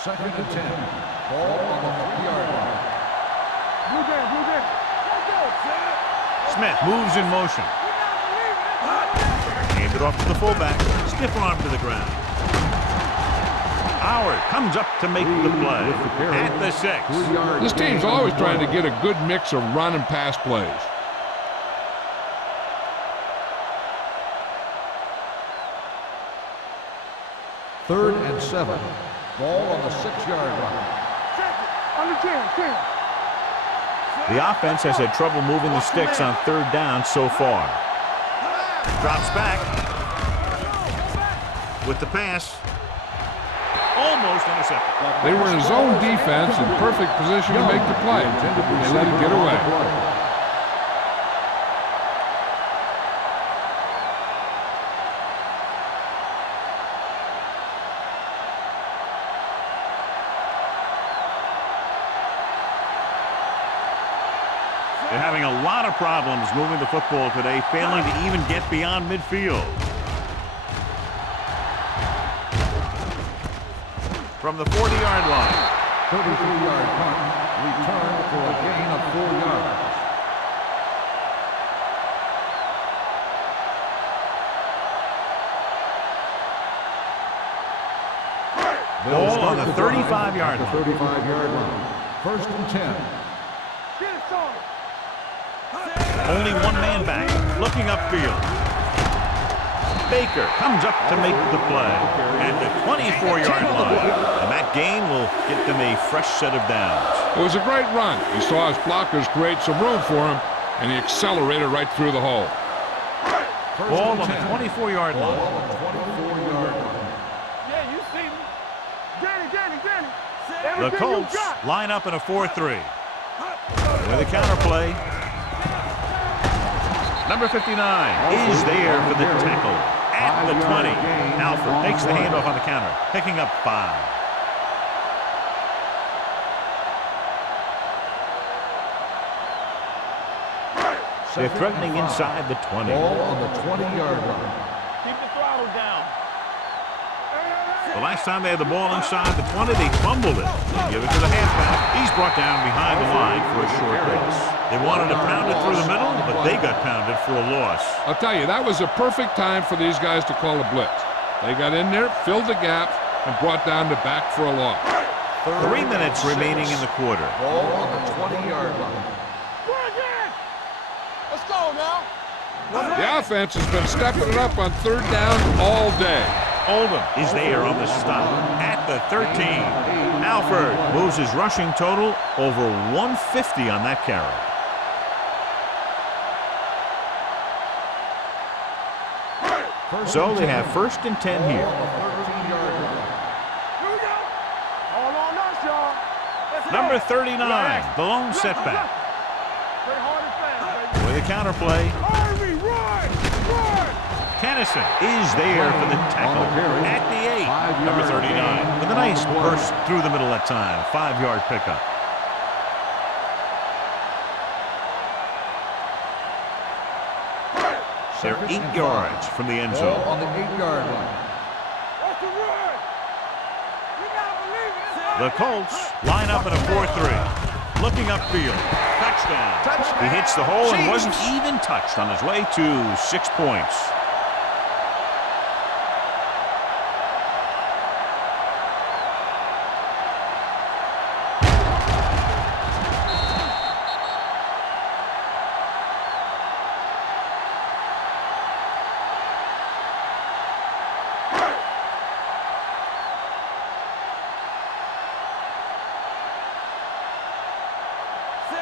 Second and 10. Ball on the 3-yard line. Blue game, blue game. Let's go. Smith moves in motion. Hand it off to the fullback. Stiff arm to the ground. Howard comes up to make the play at the 6. This team's always trying to get a good mix of run and pass plays. Third and 7. Ball on the 6-yard line. Under 10. The offense has had trouble moving the sticks on third down so far. Drops back with the pass. Almost intercepted. They were in his own defense in perfect position to make the play. They let it get away. They're having a lot of problems moving the football today, failing to even get beyond midfield. From the 40-yard line. 33-yard punt. Return for a gain of 4 yards. Ball on the 35-yard line. 35-yard line. First and 10. Get it on. Only one man back, looking upfield. Baker comes up to make the play at the 24-yard line. And that gain will get them a fresh set of downs. It was a great run. He saw his blockers create some room for him, and he accelerated right through the hole. Ball on the 24-yard Ball line. on the 24-yard line. Yeah, you see me. Danny. The Colts line up in a 4-3. With a counterplay. Number 59 is there for the tackle at the 20. Alford takes the handoff on the counter, picking up 5. They're threatening inside the 20. Ball on the 20-yard line. Keep the throttle down. The last time they had the ball inside the 20, they fumbled it. They give it to the halfback. He's brought down behind the line for a short pass. They wanted to pound it through the middle, but they got pounded for a loss. I'll tell you, that was a perfect time for these guys to call a blitz. They got in there, filled the gap, and brought down the back for a loss. 3 minutes remaining in the quarter. Ball on the 20-yard line. Let's go now. The offense has been stepping it up on third down all day. Oldham is there on the stop at the 13. Alford moves his rushing total over 150 on that carry. So they have 1st and 10 here. Number 39, the lone setback. With a counterplay. Kennison is there for the tackle at the 8. Number 39 with a nice burst through the middle that time. 5-yard pickup. They're 8 yards from the end zone. On the 8-yard line. The Colts line up in a 4-3. Looking upfield. Touchdown. He hits the hole and wasn't even touched on his way to 6 points.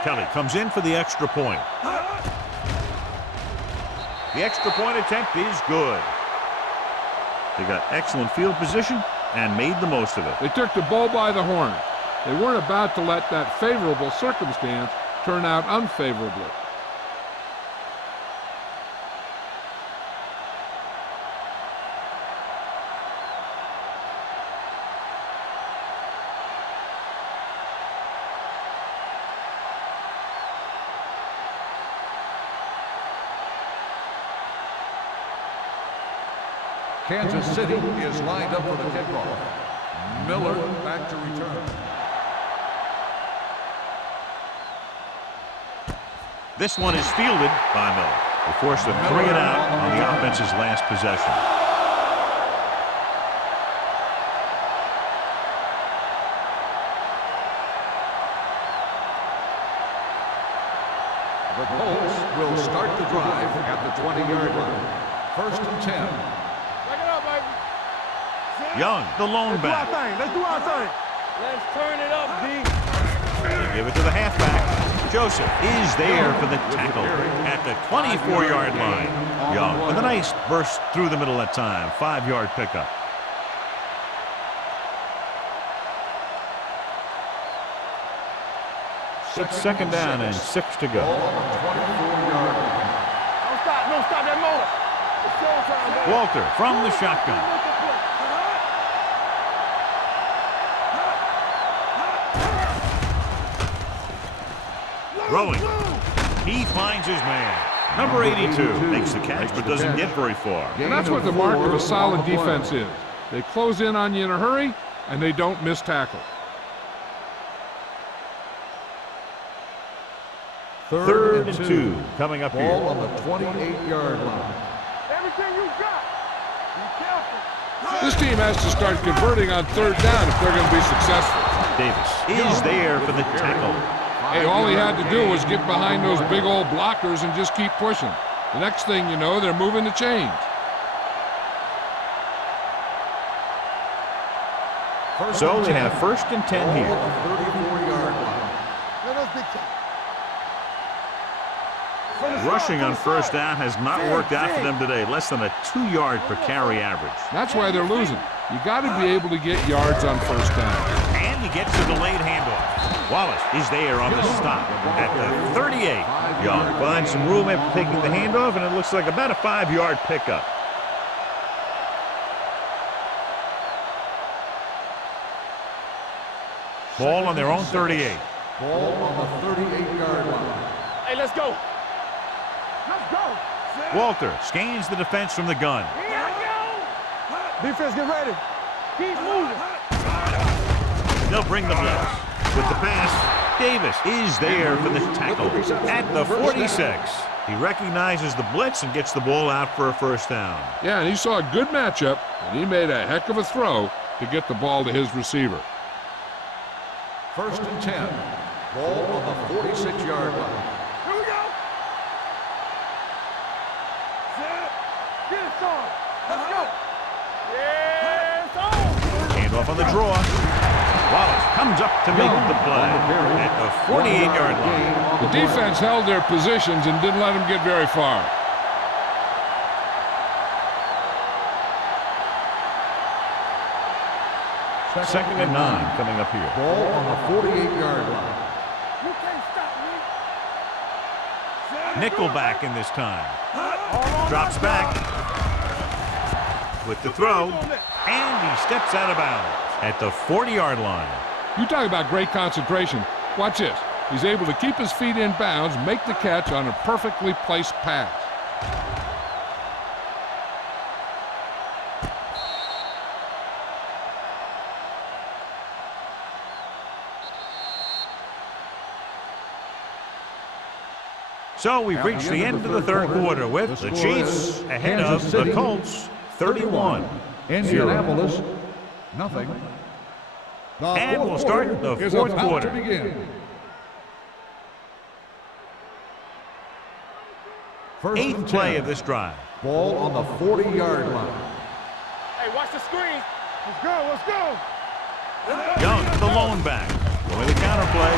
Kelly comes in for the extra point. The extra point attempt is good. They got excellent field position and made the most of it. They took the bull by the horn. They weren't about to let that favorable circumstance turn out unfavorably. Kansas City is lined up for the kickoff. Miller back to return. This one is fielded by Miller. They forced a 3 and out on the offense's last possession. The Colts will start the drive at the 20-yard line. 1st and 10. Young, the lone back. Let's do our thing. Let's turn it up, D. They give it to the halfback. Joseph is there for the tackle at the 24-yard line. Young with a nice burst through the middle that time. 5-yard pickup. It's 2nd down and 6 to go. Don't stop that motor. It's showtime, baby. Walter from the shotgun. Throwing. He finds his man. Number 82 makes the catch but doesn't get very far. And that's what the mark of a solid defense is. They close in on you in a hurry, and they don't miss tackle. 3rd and 2 coming up here. Ball on the 28-yard line. Everything you got. Be careful. This team has to start converting on 3rd down if they're going to be successful. Davis is there for the tackle. Hey, all he had to do was get behind those big old blockers and just keep pushing. The next thing you know, they're moving the chains. So they have 1st and 10 here. 34-yard line. Let us big time. Rushing on 1st down has not worked out for them today. Less than a 2-yard per carry average. That's why they're losing. You got to be able to get yards on 1st down. And he gets a delayed handoff. Wallace is there on the stop at the 38. Young finds some room after taking the handoff, and it looks like about a 5-yard pickup. Ball on their own 38. Ball on the 38-yard line. Hey, let's go. Let's go. Walter scans the defense from the gun. Defense, get ready. Keep moving. They'll bring the blitz. With the pass, Davis is there for the tackle at the 46. He recognizes the blitz and gets the ball out for a 1st down. Yeah, and he saw a good matchup, and he made a heck of a throw to get the ball to his receiver. 1st and 10. Ball on the 46-yard line. Here we go. Get it, son. Let's go. Yes, on. Handoff on the draw. Wallace comes up to make the play at the 48-yard line. The defense held their positions and didn't let them get very far. Second and 9 coming up here. Ball on the 48-yard line. You can't stop me. Nickelback in this time. Drops back with the throw, and he steps out of bounds at the 40-yard line. You talk about great concentration. Watch this. He's able to keep his feet in bounds, make the catch on a perfectly placed pass. So we've reached the end of the third quarter with the Chiefs ahead of the Colts 31-0. Indianapolis, nothing. And we'll start the fourth quarter. Eighth play of this drive. Ball on the 40-yard line. Hey, watch the screen. Let's go, let's go. Young, the lone back. Going the counter play.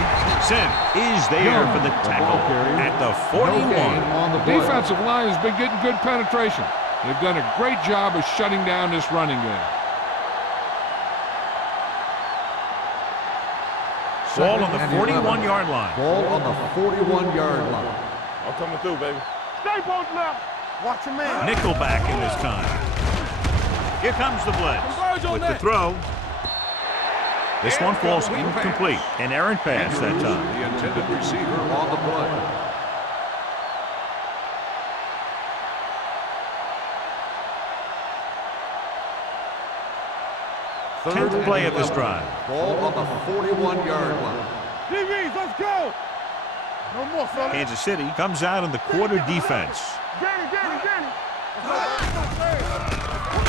Sin is there for the tackle at the 41. The defensive line has been getting good penetration. They've done a great job of shutting down this running game. Ball on the 41-yard line. Ball on the 41-yard line. I'm coming through, baby. Stay both left. Watch your man. Nickelback in this time. Here comes the blitz with the throw. This one falls incomplete. An errant pass that time. The intended receiver on the play. Tenth play of this drive. Ball on the 41-yard line. DBs, let's go. No more, fella. Kansas City comes out in the quarter defense. Danny.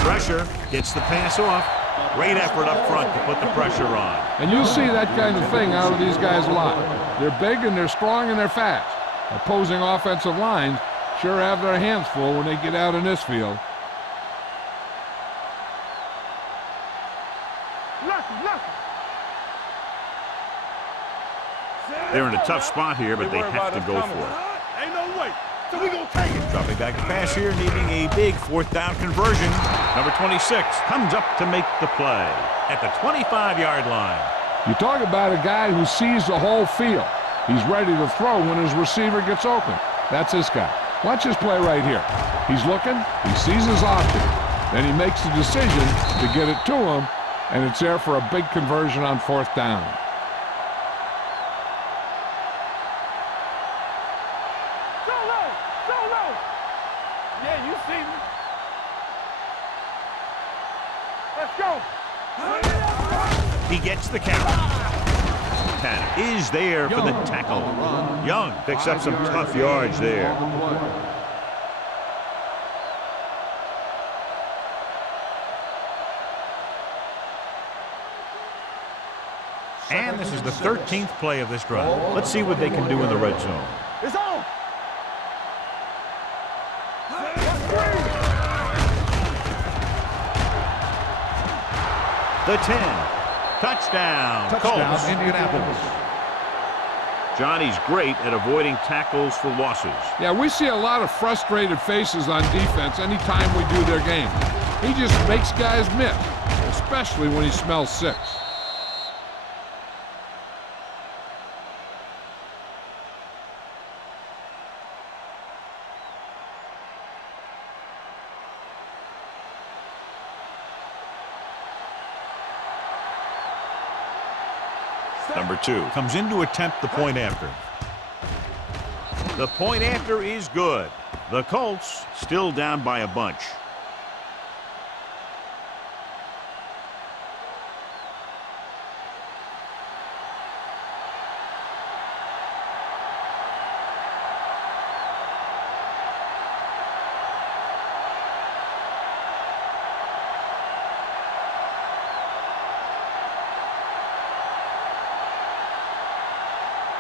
Pressure gets the pass off. Great effort up front to put the pressure on. And you see that kind of thing out of these guys a lot. They're big and they're strong and they're fast. Opposing offensive lines sure have their hands full when they get out in this field. They're in a tough spot here, but they have to go for it. Ain't no way. So we gonna take it. Dropping back to pass here, needing a big fourth down conversion. Number 26 comes up to make the play at the 25-yard line. You talk about a guy who sees the whole field. He's ready to throw when his receiver gets open. That's this guy. Watch his play right here. He's looking, he sees his option, then he makes the decision to get it to him, and it's there for a big conversion on fourth down. Yeah, you see me. Let's go. He gets the count. Tanner is there for the tackle. Young picks up some tough yards there. And this is the 13th play of this drive. Let's see what they can do in the red zone. It's on. The 10. Touchdown. Colts. Indianapolis. Johnny's great at avoiding tackles for losses. Yeah, we see a lot of frustrated faces on defense anytime we do their game. He just makes guys miss, especially when he smells six. Number 2 comes in to attempt the point after. The point after is good. The Colts still down by a bunch.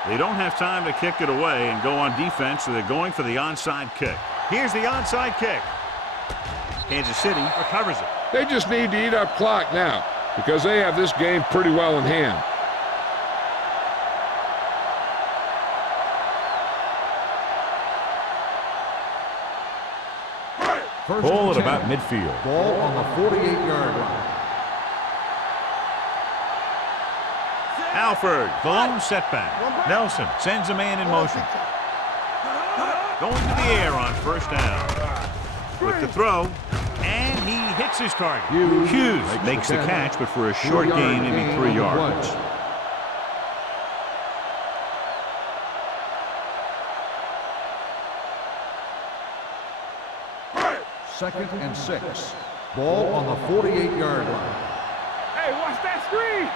They don't have time to kick it away and go on defense, so they're going for the onside kick. Here's the onside kick. Kansas City recovers it. They just need to eat up clock now because they have this game pretty well in hand. Ball at about midfield. Ball on the 48-yard line. Alford, the lone setback. Nelson sends a man in motion. Going to the air on first down. With the throw, and he hits his target. Hughes makes the catch, but for a short gain, maybe 3 yards. Second and 6. Ball on the 48-yard line. Hey, watch that screen.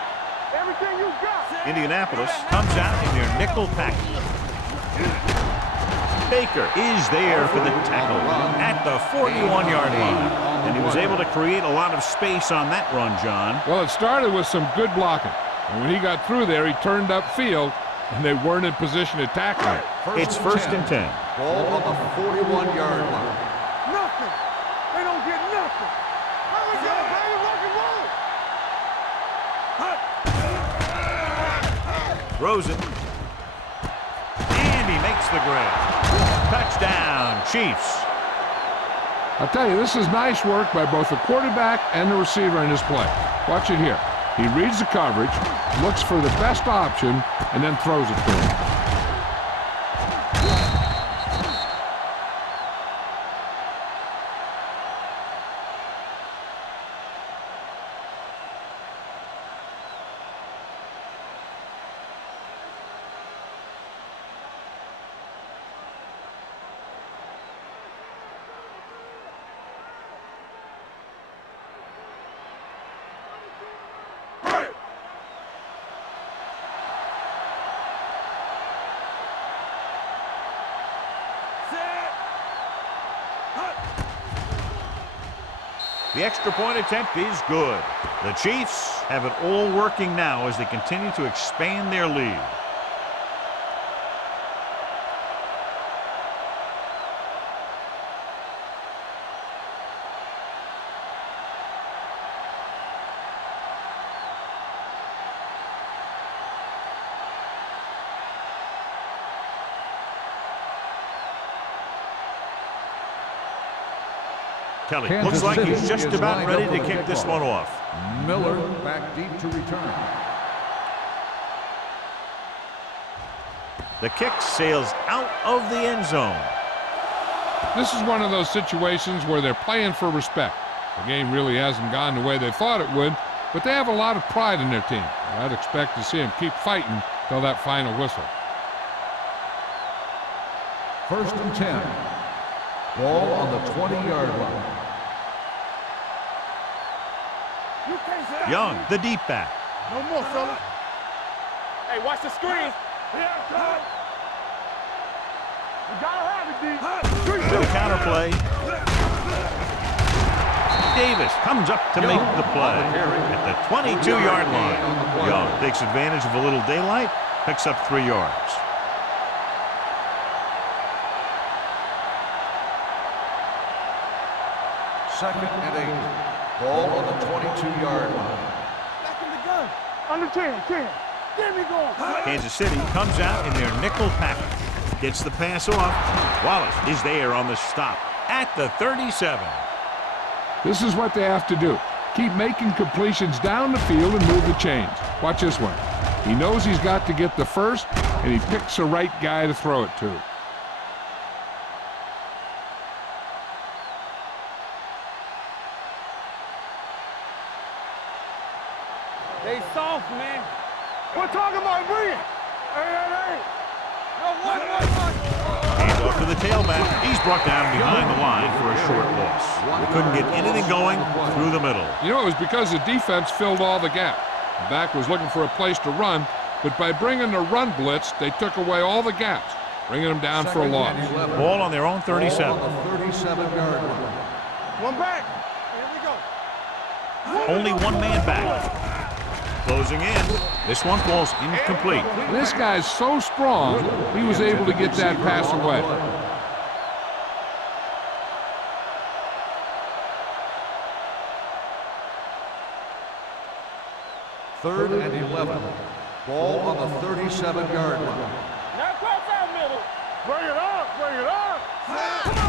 Everything you got. Indianapolis comes out in their nickel package. Baker is there for the tackle at the 41-yard line. And he was able to create a lot of space on that run, John. Well, it started with some good blocking. And when he got through there, he turned upfield, and they weren't in position to tackle him. It's first and 10. Ball on the 41-yard line. Nothing. They don't get nothing. How we go, baby? Rock and roll. Throws it. And he makes the grab. Touchdown, Chiefs. I'll tell you, this is nice work by both the quarterback and the receiver in this play. Watch it here. He reads the coverage, looks for the best option, and then throws it to him. The extra point attempt is good. The Chiefs have it all working now as they continue to expand their lead. Kelly looks like he's just about ready to kick this one off. Miller back deep to return. The kick sails out of the end zone. This is one of those situations where they're playing for respect. The game really hasn't gone the way they thought it would, but they have a lot of pride in their team. I'd expect to see them keep fighting till that final whistle. First and 10. Ball on the 20-yard line. Young, the deep back. No more, fella. Hey, watch the screen. You gotta have it, D. With a counterplay. Davis comes up to make the play at the 22-yard line. Young takes advantage of a little daylight, picks up 3 yards. Second and 8. Ball on the 22-yard line. Back in the gun. Under 10. Get me going. Kansas City comes out in their nickel package. Gets the pass off. Wallace is there on the stop at the 37. This is what they have to do. Keep making completions down the field and move the chains. Watch this one. He knows he's got to get the first, and he picks the right guy to throw it to. They soft, man. We're talking about brilliant. Hey. No, one. Hands off to the tailback. He's brought down behind the line for a short loss. They couldn't get anything going through the middle. You know, it was because the defense filled all the gap. The back was looking for a place to run, but by bringing the run blitz, they took away all the gaps, bringing them down for a loss. Ball on their own 37. Ball on the 37-yard line. One back. Here we go. Only one man back. Closing in. This one falls incomplete. This guy's so strong, he was able to get that pass away. 3rd and 11. Ball on the 37-yard line. Now cross out middle. Bring it up, bring it up.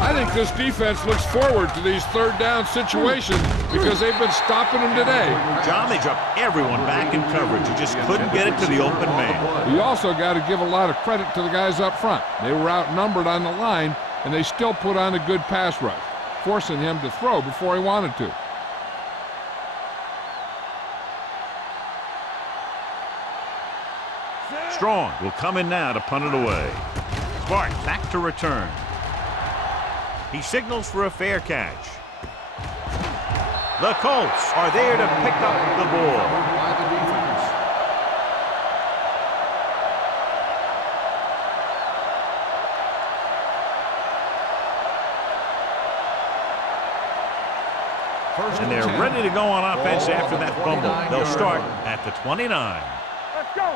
I think this defense looks forward to these 3rd down situations because they've been stopping them today. John, they dropped everyone back in coverage. You just couldn't get it to the open man. You also got to give a lot of credit to the guys up front. They were outnumbered on the line, and they still put on a good pass rush, forcing him to throw before he wanted to. Strong will come in now to punt it away. Bart back to return. He signals for a fair catch. The Colts are there to pick up the ball. By the defense. And they're ready to go on offense after that fumble. They'll start at the 29. Let's go.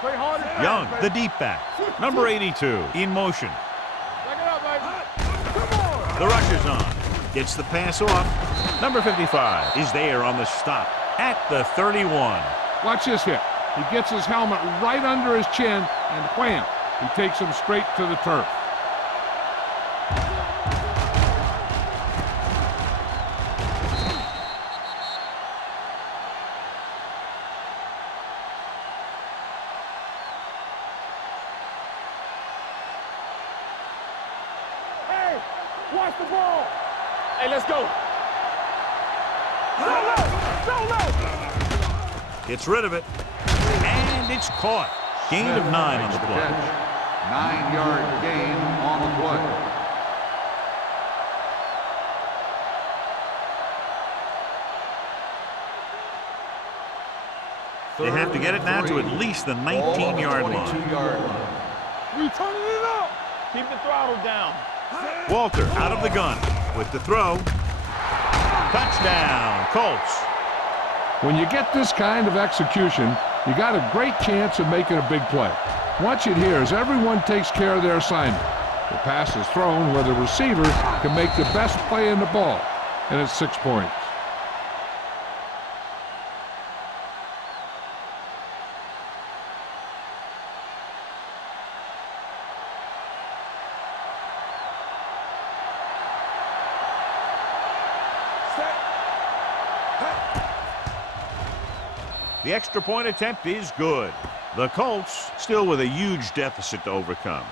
Play hard and fast, Young, baby. the deep back. Number 82, in motion. Back it up, baby. Come on. The rush is on. Gets the pass off. Number 55 is there on the stop at the 31. Watch this hit. He gets his helmet right under his chin, and wham, he takes him straight to the turf. Hey, watch the ball. Hey, let's go. Solo. Gets rid of it. And it's caught. Gain of 9 on the play. 9-yard gain on the play. They have to get it now to at least the 19-yard line. 22-yard line. We turning it up. Keep the throttle down. Walter out of the gun with the throw. Touchdown, Colts. When you get this kind of execution, you got a great chance of making a big play. Watch it here as everyone takes care of their assignment. The pass is thrown where the receiver can make the best play in the ball, and it's 6 points. The extra point attempt is good. The Colts still with a huge deficit to overcome.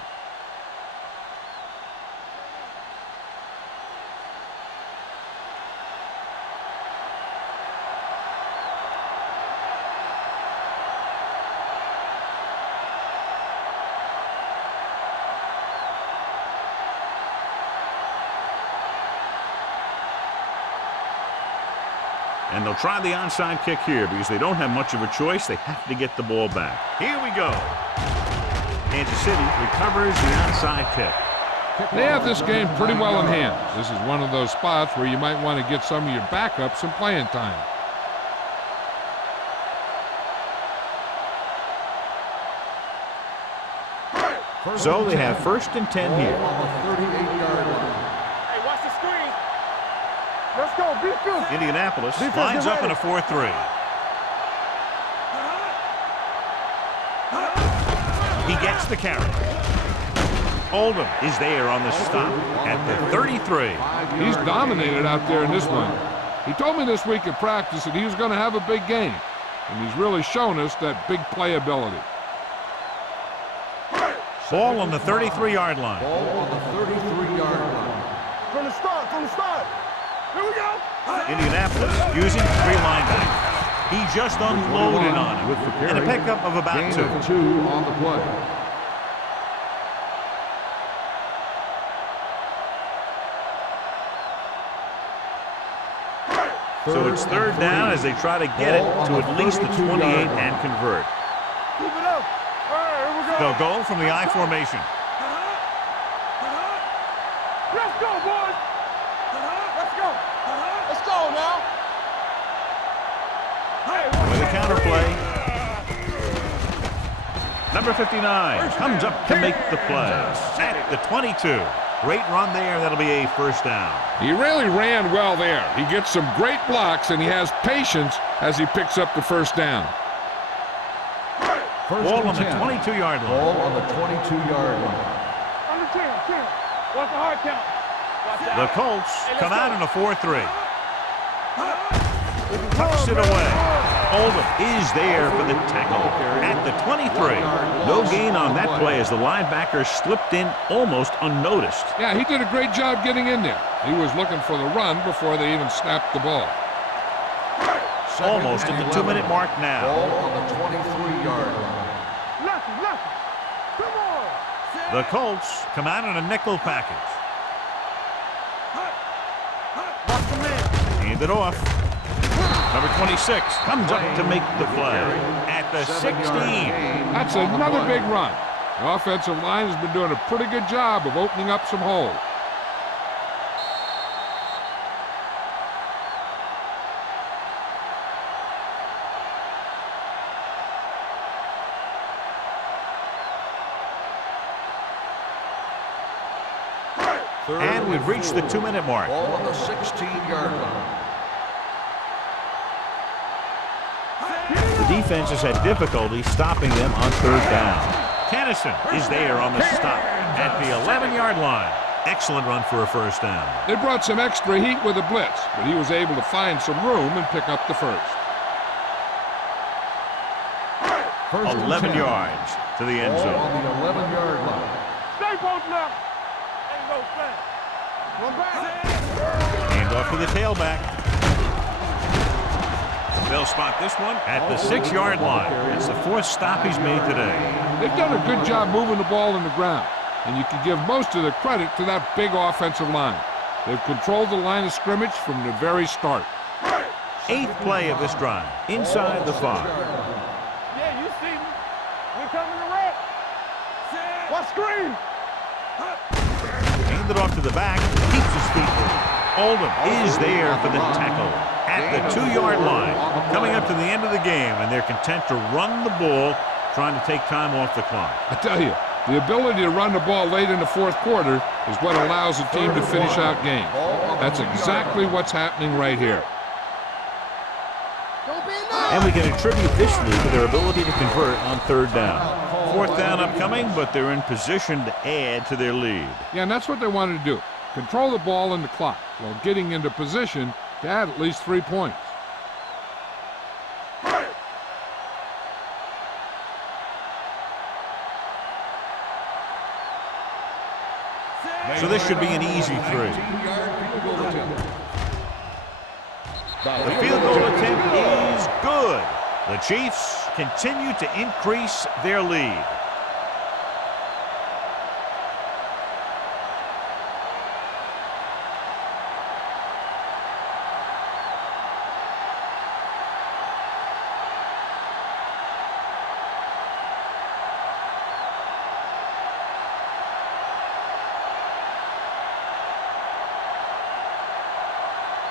And they'll try the onside kick here because they don't have much of a choice. They have to get the ball back. Here we go. Kansas City recovers the onside kick. They have this game pretty well in hand. This is one of those spots where you might want to get some of your backups some playing time. So they have 1st and 10 here. On the 38-yard line. Hey, watch the screen. Let's go. Defense. Indianapolis Defense, lines get up in a ready. 4-3. He gets the carry. Oldham is there on the stop at the 33. He's dominated out there in this one. He told me this week at practice that he was going to have a big game, and he's really shown us that big playability. Ball on the 33-yard line. Ball on the 33-yard line. From the start. Here we go. Indianapolis using 3 linebackers. He just unloaded on him With the carry. and a pickup of about Gain 2. of 2 on the play. So it's 3rd down as they try to get it to at least the 28 and convert. Keep it up. All right, here we go. They'll go from the I formation. Let's go, boys. Let's go. Let's go now. Hey, With a counter play. Number 59 comes up to make the play at the 22. Great run there. That'll be a 1st down. He really ran well there. He gets some great blocks, and he has patience as he picks up the 1st down. First Ball and on the 10. 22-yard line. Ball on the 22-yard line. Under 10. What's the hard count? The Colts come out in a 4-3. Tucks it away. Oldham is there for the tackle at the 23. No gain on that play as the linebacker slipped in almost unnoticed. Yeah, he did a great job getting in there. He was looking for the run before they even snapped the ball. Almost at the 2-minute mark now. Ball on the 23-yard line. Nothing. Come on. The Colts come out in a nickel package. Hand it off. Number 26 comes up to make the play at the 16. That's another big run. The offensive line has been doing a pretty good job of opening up some holes. And we've reached the 2-minute mark. Ball on the 16-yard line. The defense has had difficulty stopping them on 3rd down. Tennyson is there on the stop at the 11-yard line. Excellent run for a 1st down. They brought some extra heat with a blitz, but he was able to find some room and pick up the first. 11 yards to the end zone. On the 11-yard line. Stay post left. Ain't no thing. One back. Hand off to the tailback. They'll spot this one at the 6-yard line. It's the 4th stop he's made today. They've done a good job moving the ball in the ground, and you can give most of the credit to that big offensive line. They've controlled the line of scrimmage from the very start. 8th play of this drive, inside the 5. Yeah, you see me. We're coming to wreck. What screen? Hand it off to the back, keeps his feet. Oldham is there for the tackle at the 2-yard line. Coming up to the end of the game, and they're content to run the ball, trying to take time off the clock. I tell you, the ability to run the ball late in the 4th quarter is what allows a team to finish out games. That's exactly what's happening right here. And we can attribute this lead to their ability to convert on 3rd down. 4th down upcoming, but they're in position to add to their lead. Yeah, and that's what they wanted to do. Control the ball and the clock while getting into position to add at least 3 points. So this should be an easy 3. The field goal attempt is good. The Chiefs continue to increase their lead.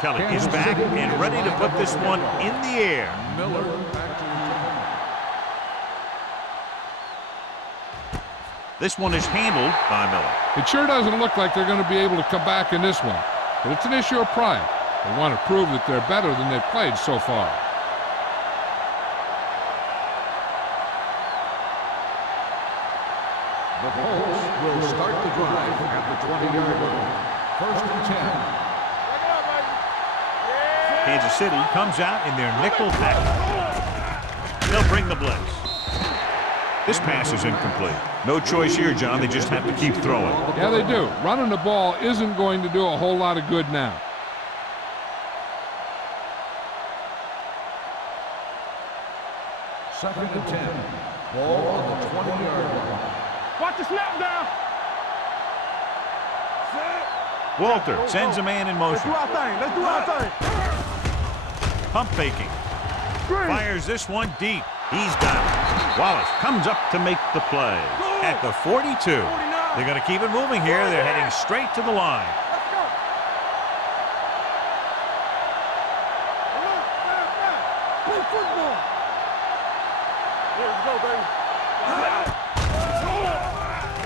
Kelly is back and ready to put this one in the air. Miller back to This one is handled by Miller. It sure doesn't look like they're going to be able to come back in this one, but it's an issue of pride. They want to prove that they're better than they've played so far. the Colts will start the drive at the 20-yard line. 1st and 10. Kansas City comes out in their nickel package. They'll bring the blitz. This pass is incomplete. No choice here, John. They just have to keep throwing. Yeah, they do. Running the ball isn't going to do a whole lot of good now. Second and 10. Ball on the 20-yard line. Watch the snap down. Walter sends a man in motion. Let's do our thing. Pump faking. Fires this one deep. He's got it. Wallace comes up to make the play at the 42. They're going to keep it moving here. They're heading straight to the line. Let's go. Play football. Here we go, baby.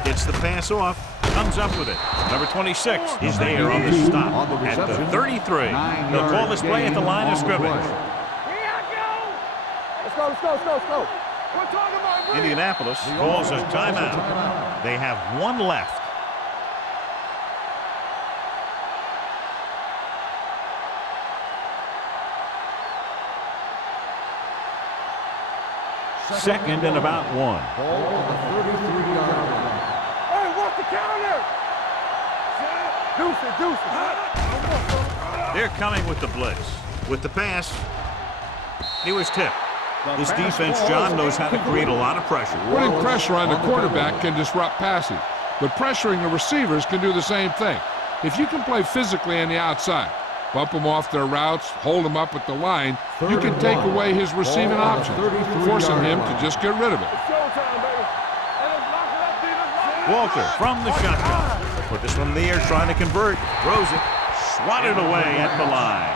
Gets the pass off. Comes up with it. Number 26 is there on the stop at the 33. They'll call this play at the line of scrimmage. Here I go. Let's go. Indianapolis calls a timeout. They have one left. Second and about one. Ball on the 33-yard line. Hey, what's the counter? Deuce it. They're coming with the blitz. With the pass, he was tipped. This defense, John, knows how to create a lot of pressure. Putting pressure on the quarterback can disrupt passing, but pressuring the receivers can do the same thing. If you can play physically on the outside, bump them off their routes, hold them up at the line, you can take away his receiving options, forcing him to just get rid of it. Walter from the shotgun. Put this one in the air, trying to convert. Throws it. Swatted away at the line.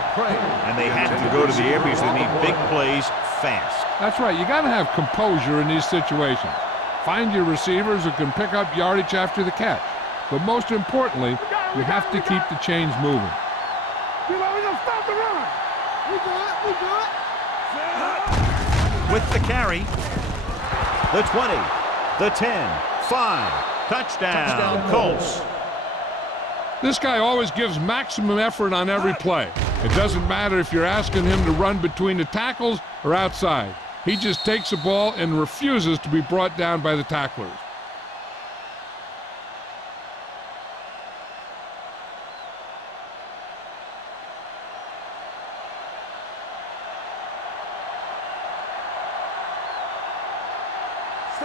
And they have to go to the air because they need big plays fast. That's right. You got to have composure in these situations. Find your receivers who can pick up yardage after the catch. But most importantly, you have to keep the chains moving. Stop the run. We good. With the carry, the 20, the 10, 5, touchdown, Colts. This guy always gives maximum effort on every play. It doesn't matter if you're asking him to run between the tackles or outside. He just takes the ball and refuses to be brought down by the tacklers.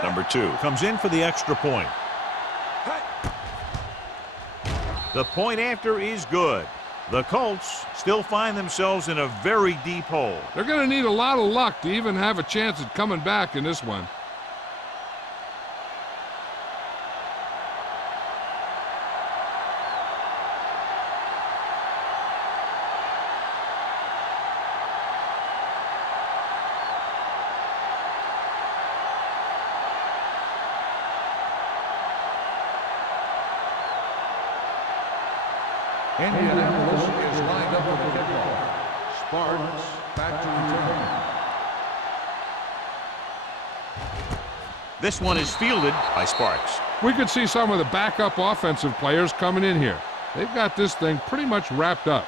Number 2 comes in for the extra point. The point after is good. The Colts still find themselves in a very deep hole. They're going to need a lot of luck to even have a chance at coming back in this one. Indianapolis is lined up for the kickoff. Sparks back to return. This one is fielded by Sparks. We could see some of the backup offensive players coming in here. They've got this thing pretty much wrapped up.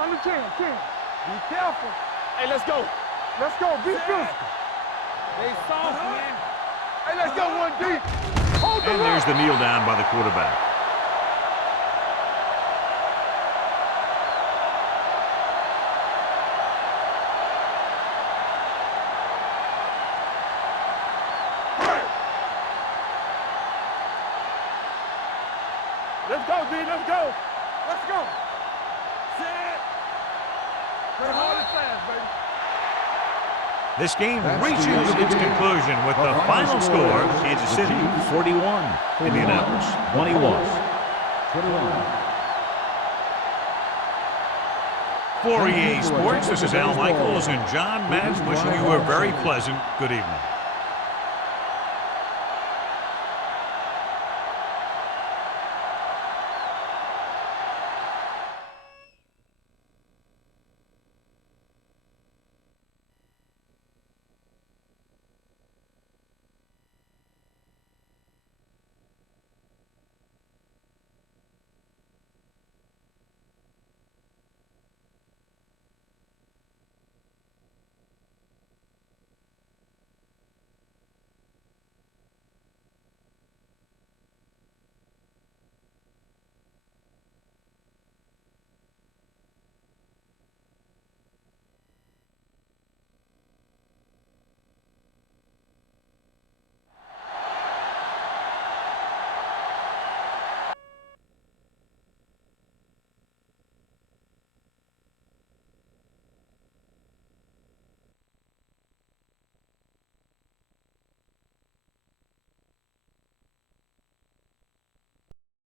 On the 10. Be careful. Hey, let's go. Let's go. Be physical. They soft, man. Hey, let's go one deep. Hold the And there's the kneel down by the quarterback. Let's go, D. Let's go. Let's go. Set. Play hard and fast, baby. This game reaches its conclusion with the final score, Kansas City 41, Indianapolis 21. For EA Sports, this is Al Michaels and John Madden wishing you a very pleasant good evening.